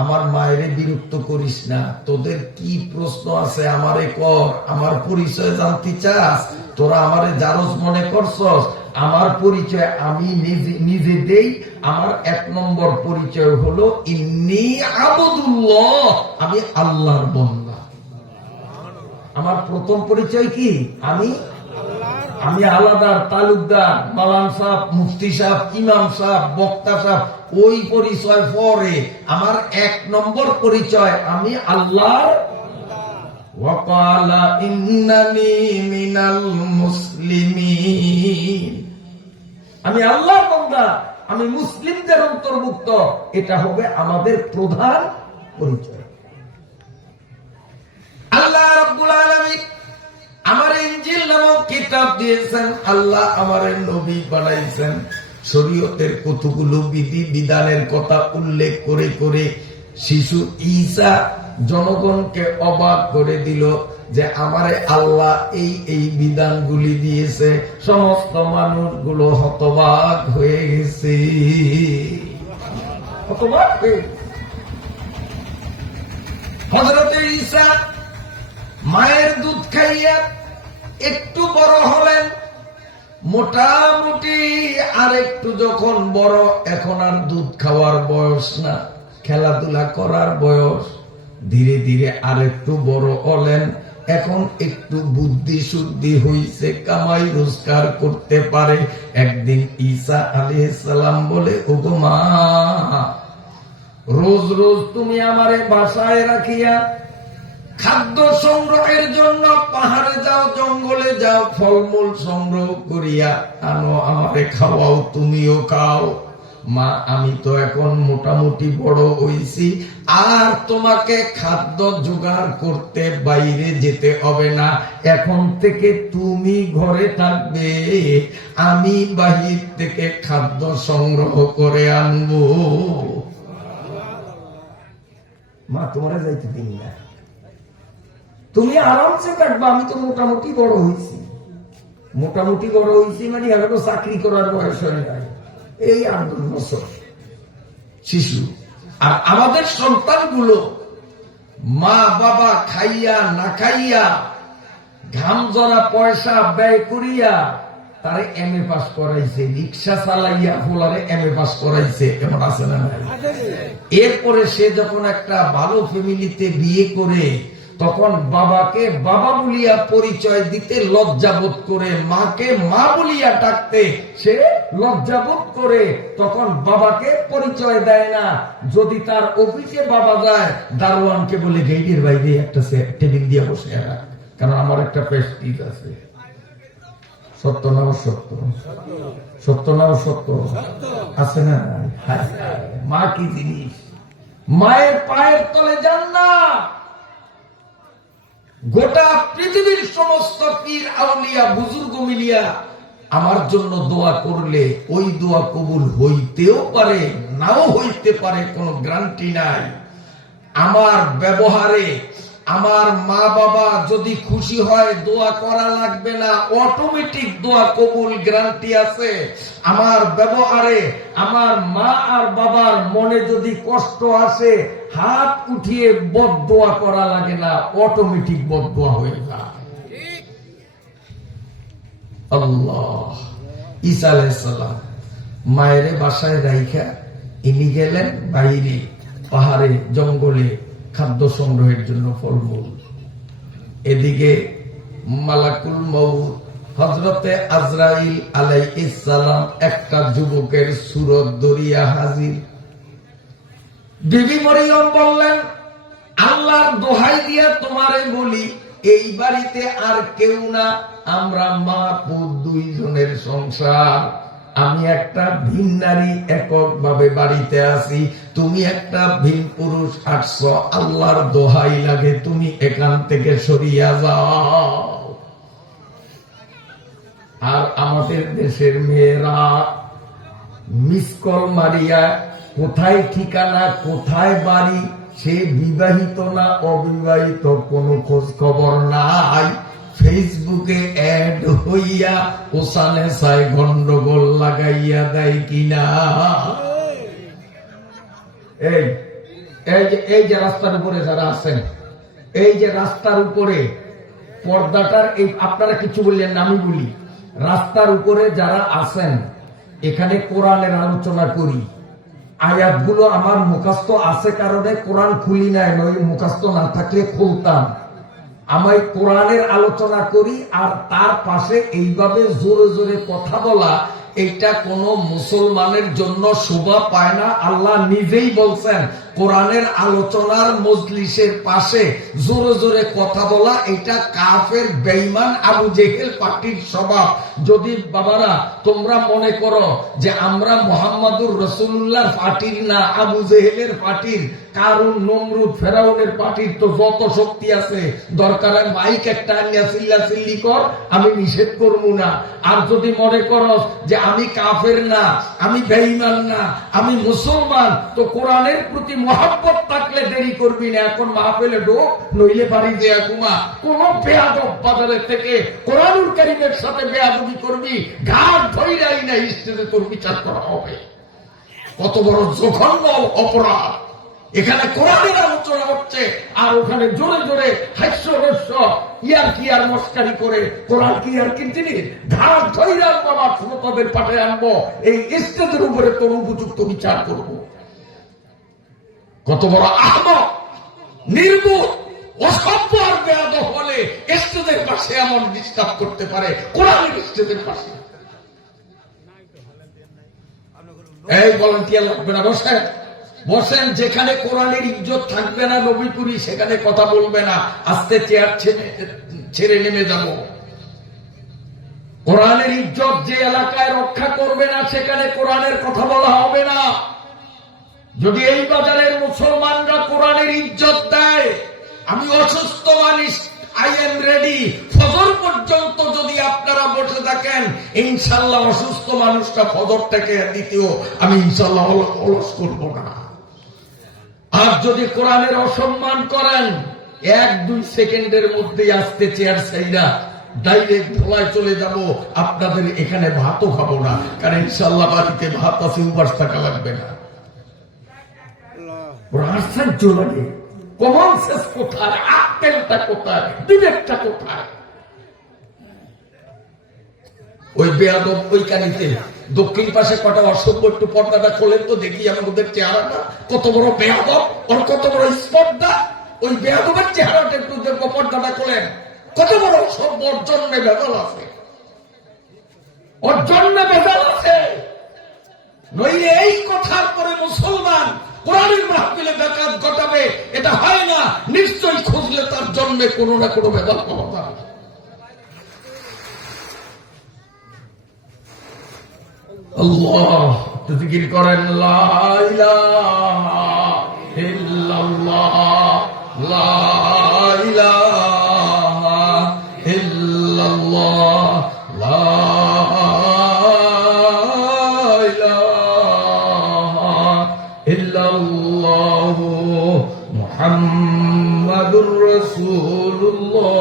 আমার মায়েরে বিরক্ত করিস না, তোদের কি প্রশ্ন আছে আমারে কর, আমার পরিচয় জানতে চাস, তোরা আমারে জারজ মনে করছস, আমার পরিচয় আমি নিজে দেই। আমার 1 নম্বর পরিচয় হলো ইন্নী আবুদুল্লাহ, আমি আল্লাহর বান্দা। আমার প্রথম পরিচয় কি? আমি আলাদার, তালুকদার, মালান সাহেব, মুফতি সাহেব, ইমাম সাহেব, বক্তা সাহেব, ওই পরিচয় পরে। আমার 1 নম্বর পরিচয় আমি আল্লাহর। ওয়াকালা ইন্নানি মিনাল মুসলিমিন, আমি আল্লাহর বান্দা, আমি মুসলিমদের অন্তর্ভুক্ত। এটা হবে আমাদের প্রধান পরিচয়। আল্লাহ রাব্বুল আলামিন আমার ইনজিল নামক কিতাব দিয়েছেন, আল্লাহ আমার নবী বানাইছেন। শরীয়তের কতগুলো বিধি বিধানের কথা উল্লেখ করে করে শিশু ঈসা জনগণকে অবাক করে দিল যে আমারে আল্লাহ এই বিধানগুলি দিয়েছে। সমস্ত মানুষগুলো হতবাক হয়ে গেছে। হতবাক হয়ে। হযরতে ঈসা মায়ের দুধ খাইয়া একটু বড় হলেন, মোটামুটি আর একটু যখন বড়, এখন আর দুধ খাওয়ার বয়স না, খেলাধুলা করার বয়স। ধীরে ধীরে আর একটু বড় হলেন, এখন একটু বুদ্ধি শুদ্ধি হইছে, কামাই রোজগার করতে পারে। একদিন ঈসা আলাইহিস সালাম বলে, ওগো মা, রোজ রোজ তুমি আমারে বাসায় রাখিয়া খাদ্য সংগ্রহের জন্য পাহাড়ে যাও, জঙ্গলে যাও, ফলমূল সংগ্রহ করিয়া আনো, আমারে খাওয়াও, তুমিও খাও। মা, আমি তো এখন মোটামুটি বড় হইছি, আর তোমাকে খাদ্য জোগাড় করতে বাইরে যেতে হবে না। এখন থেকে তুমি ঘরে থাকবে, আমি বাহির থেকে খাদ্য সংগ্রহ করে আনবো। মা, তোমরা যাইতে দিন না, তুমি আরামসে থাকবা, আমি তো মোটামুটি বড় হইছি। মোটামুটি বড় হইছি মানে এখন তো চাকরি করার বয়স হয় নাই, এই 8-10 বছর শিশু। আর আমাদের সন্তানগুলো মা বাবা খাইয়া না খাইয়া, ঘাম জরা পয়সা ব্যয় করিয়া তারে MA পাস করাইছে, রিক্সা চালাইয়া ফোলারে MA পাস করাইছে, এমন আছে না? এরপরে সে যখন একটা ভালো ফ্যামিলিতে বিয়ে করে, তখন বাবাকে বাবা বলিয়া পরিচয় দিতে লজ্জাবোধ করে, মাকে মা বলিয়া ডাকতে সে লজ্জাবোধ করে, তখন বাবাকে পরিচয় দেয় না। যদি তার অফিসে বাবা যায়, দারোয়ানকে বলে গেটের বাইরে একটা টেবিল দিয়ে বসে রাখ, কারণ আমার একটা প্রেস্টিজ আছে। সত্য না সত্য? সত্য না সত্য? আছে না? মা কি জিনিস? মায়ের পায়ের তলে যান না। গোটা পৃথিবীর সমস্ত পীর আউলিয়া বুজুর্গ মিলিয়া আমার জন্য দোয়া করলে ওই দোয়া কবুল হইতেও পারে, নাও হইতে পারে, কোনো গ্যারান্টি নাই। আমার ব্যবহারে আমার মা বাবা যদি খুশি হয়, দোয়া করা লাগবে না, অটোমেটিক দোয়া কবুল গ্যারান্টি আছে। আমার ব্যবহারে আমার মা আর বাবার মনে যদি কষ্ট আসে, হাত উঠিয়ে বদদোয়া করা লাগে না, অটোমেটিক বদদোয়া হয়ে যায়। আল্লাহ। ঈসা আলাইহিস সালাম মায়ের বাসায় রাইখা ইনি গেলেন বাইরে, পাহাড়ে জঙ্গলে খাদ্য সংগ্রহের জন্য, ফলমূল। এদিকে মালাকুল মউত হযরতে আজরাইল আলাইহিস সালাম একটা যুবকের সুরত ধরিয়া হাজির। বিবি মরিয়ম বললেন, আল্লাহর দোহাই দিয়া তোমারে বলি, এই বাড়িতে আর কেউ না, আমরা মা পুত দুইজনের সংসার। আমি একটা ভিন নারী একক ভাবে বাড়িতে আছি, তুমি একটা ভিন পুরুষ আসছ, আল্লাহর দোহাই লাগে তুমি এখান থেকে সরিয়া যাও। আর আমাদের দেশের মেয়েরা মিসকল মারিয়া কোথায় ঠিকানা, কোথায় বাড়ি, সে বিবাহিত না অবিবাহিত কোনো খোঁজ খবর নাই। ফেসবুকে অ্যাড হইয়া ওসানে সাই গন্ডগোল লাগাইয়া দেয় কিনা। এই যে রাস্তার উপরে যারা আছেন, এই যে রাস্তার উপরে পর্দাটার, এই আপনারা কিছু বললেন না, আমি বলি, রাস্তার উপরে যারা আছেন, এখানে কোরআনের আলোচনা করি। আয়াতগুলো আমার মুখস্থ আছে কারণে কোরআন খুলি নাই, নয় মুখস্থ না থাকলে খুলতাম। আমি কোরআনের আলোচনা করি, আর তার পাশে এইভাবে জোরে জোরে কথা বলা, এটা কোন মুসলমানের জন্য শোভা পায় না। আল্লাহ নিজেই বলছেন, কোরআনের আলোচনার মজলিসের পাশে জোরে জোরে কথা বলা এটা কাফের বেঈমান আবু জেহেল পার্টির স্বভাব। যদি বাবারা তোমরা মনে করো যে আমরা মুহাম্মাদুর রাসূলুল্লাহ পার্টির না, আবু জেহেলের পার্টির, কারুন, নমরুদ, ফেরাউনের পার্টির তো যত শক্তি আছে, দরকার হয় মাইক একটা আনিয়া চিল্লা চিল্লি কর, আমি নিষেধ করবো না। আর যদি মনে করো যে আমি কাফের না, আমি বেঈমান না, আমি মুসলমান, তো কোরআনের প্রতি মহব্বত থাকলে দেরি করবি না, এখন মাহফিলে ঢোক, নইলে বাড়ি দেয়া ঘুমা। কোন বেয়াদব বাজারের থেকে কোরআনুল কারীমের সাথে বেয়াদবি করবি, ঘাট ধইরাই না স্টেজে তোর বিচার করা হবে। কত বড় জঘন্য অপরাধ। এখানে কোরআনের আলোচনা হচ্ছে আর ওখানে জোরে জোরে হাস্য রস্য ইয়ার কি আর মস্কারি করে কোরআন কি আর কি জিনিস ঘাট ধরে আনবো আমার শ্রোতাদের পাঠে আনবো, এই স্টেজের উপরে তোর উপযুক্ত বিচার করব। কত বড় আহমক, নির্বোধ, অসভ্য আর বেয়াদব হলে স্টেজের পাশে এমন ডিস্টার্ব করতে পারে কোরআনের স্টেজের পাশে। এই ভলান্টিয়ার লাগবে না, বসেন বসেন। যেখানে কোরআনের ইজ্জত থাকবে না নবীপুরি সেখানে কথা বলবে না, আস্তে চেয়ার ছেড়ে নেমে যাব। কোরআনের ইজ্জত যে এলাকায় রক্ষা করবে না সেখানে কোরআনের কথা বলা হবে না। যদি এই বাজারের মুসলমানরা কোরআনের ইজ্জত দেয়, আমি অসুস্থ মানুষ, আই এম রেডি। ফজর পর্যন্ত যদি আপনারা বসে থাকেন ইনশাল্লাহ অসুস্থ মানুষটা ফজর থেকে দ্বিতীয় আমি ইনশাল্লাহ অলস করব না। আর যদি কোরআনের অসম্মান করেন 1-2 সেকেন্ডের মধ্যেই আসতে চেয়ার চাইরা ডাইরেক্ট ধোলায় চলে যাব। আপনাদের এখানে ভাতও খাবো না, কারণ ইনশাল্লাহ বাড়িতে ভাত আছে, উপাস থাকা লাগবে না। আশ্চর্য লাগে, কমন সেন্স কোথায়, আক্কেলটা কোথায়, বিবেকটা কোথায়? ওই বেয়াদব ওই কানিতে দক্ষিণ পাশে কটা অসভ্য, একটু পর্দাটা খোলেন তো দেখি আমাদের চেহারাটা কত বড় বেয়াদব, ওর কত বড় স্পর্ধা। ওই বেয়াদবের চেহারাটা একটু দেখবো, পর্দাটা খোলেন, কত বড় অসভ্য। ওর জন্মে ভেজাল আছে, ওর জন্মে ভেজাল আছে। নইলে এই কথার পরে মুসলমান কোরআনের মাহফিলে ব্যাঘাত ঘটাবে, এটা হয় না। নিশ্চয়ই খুঁজলে তার জন্মে কোনো না কোনো ভেজাল পাওয়া যাবে। আল্লাহ জিকির করেন, লা ইলাহা ইল্লাল্লাহ, লা ইলাহা ইল্লাল্লাহ, লা ইলাহা ইল্লাল্লাহ, মুহাম্মাদুর রাসূলুল্লাহ।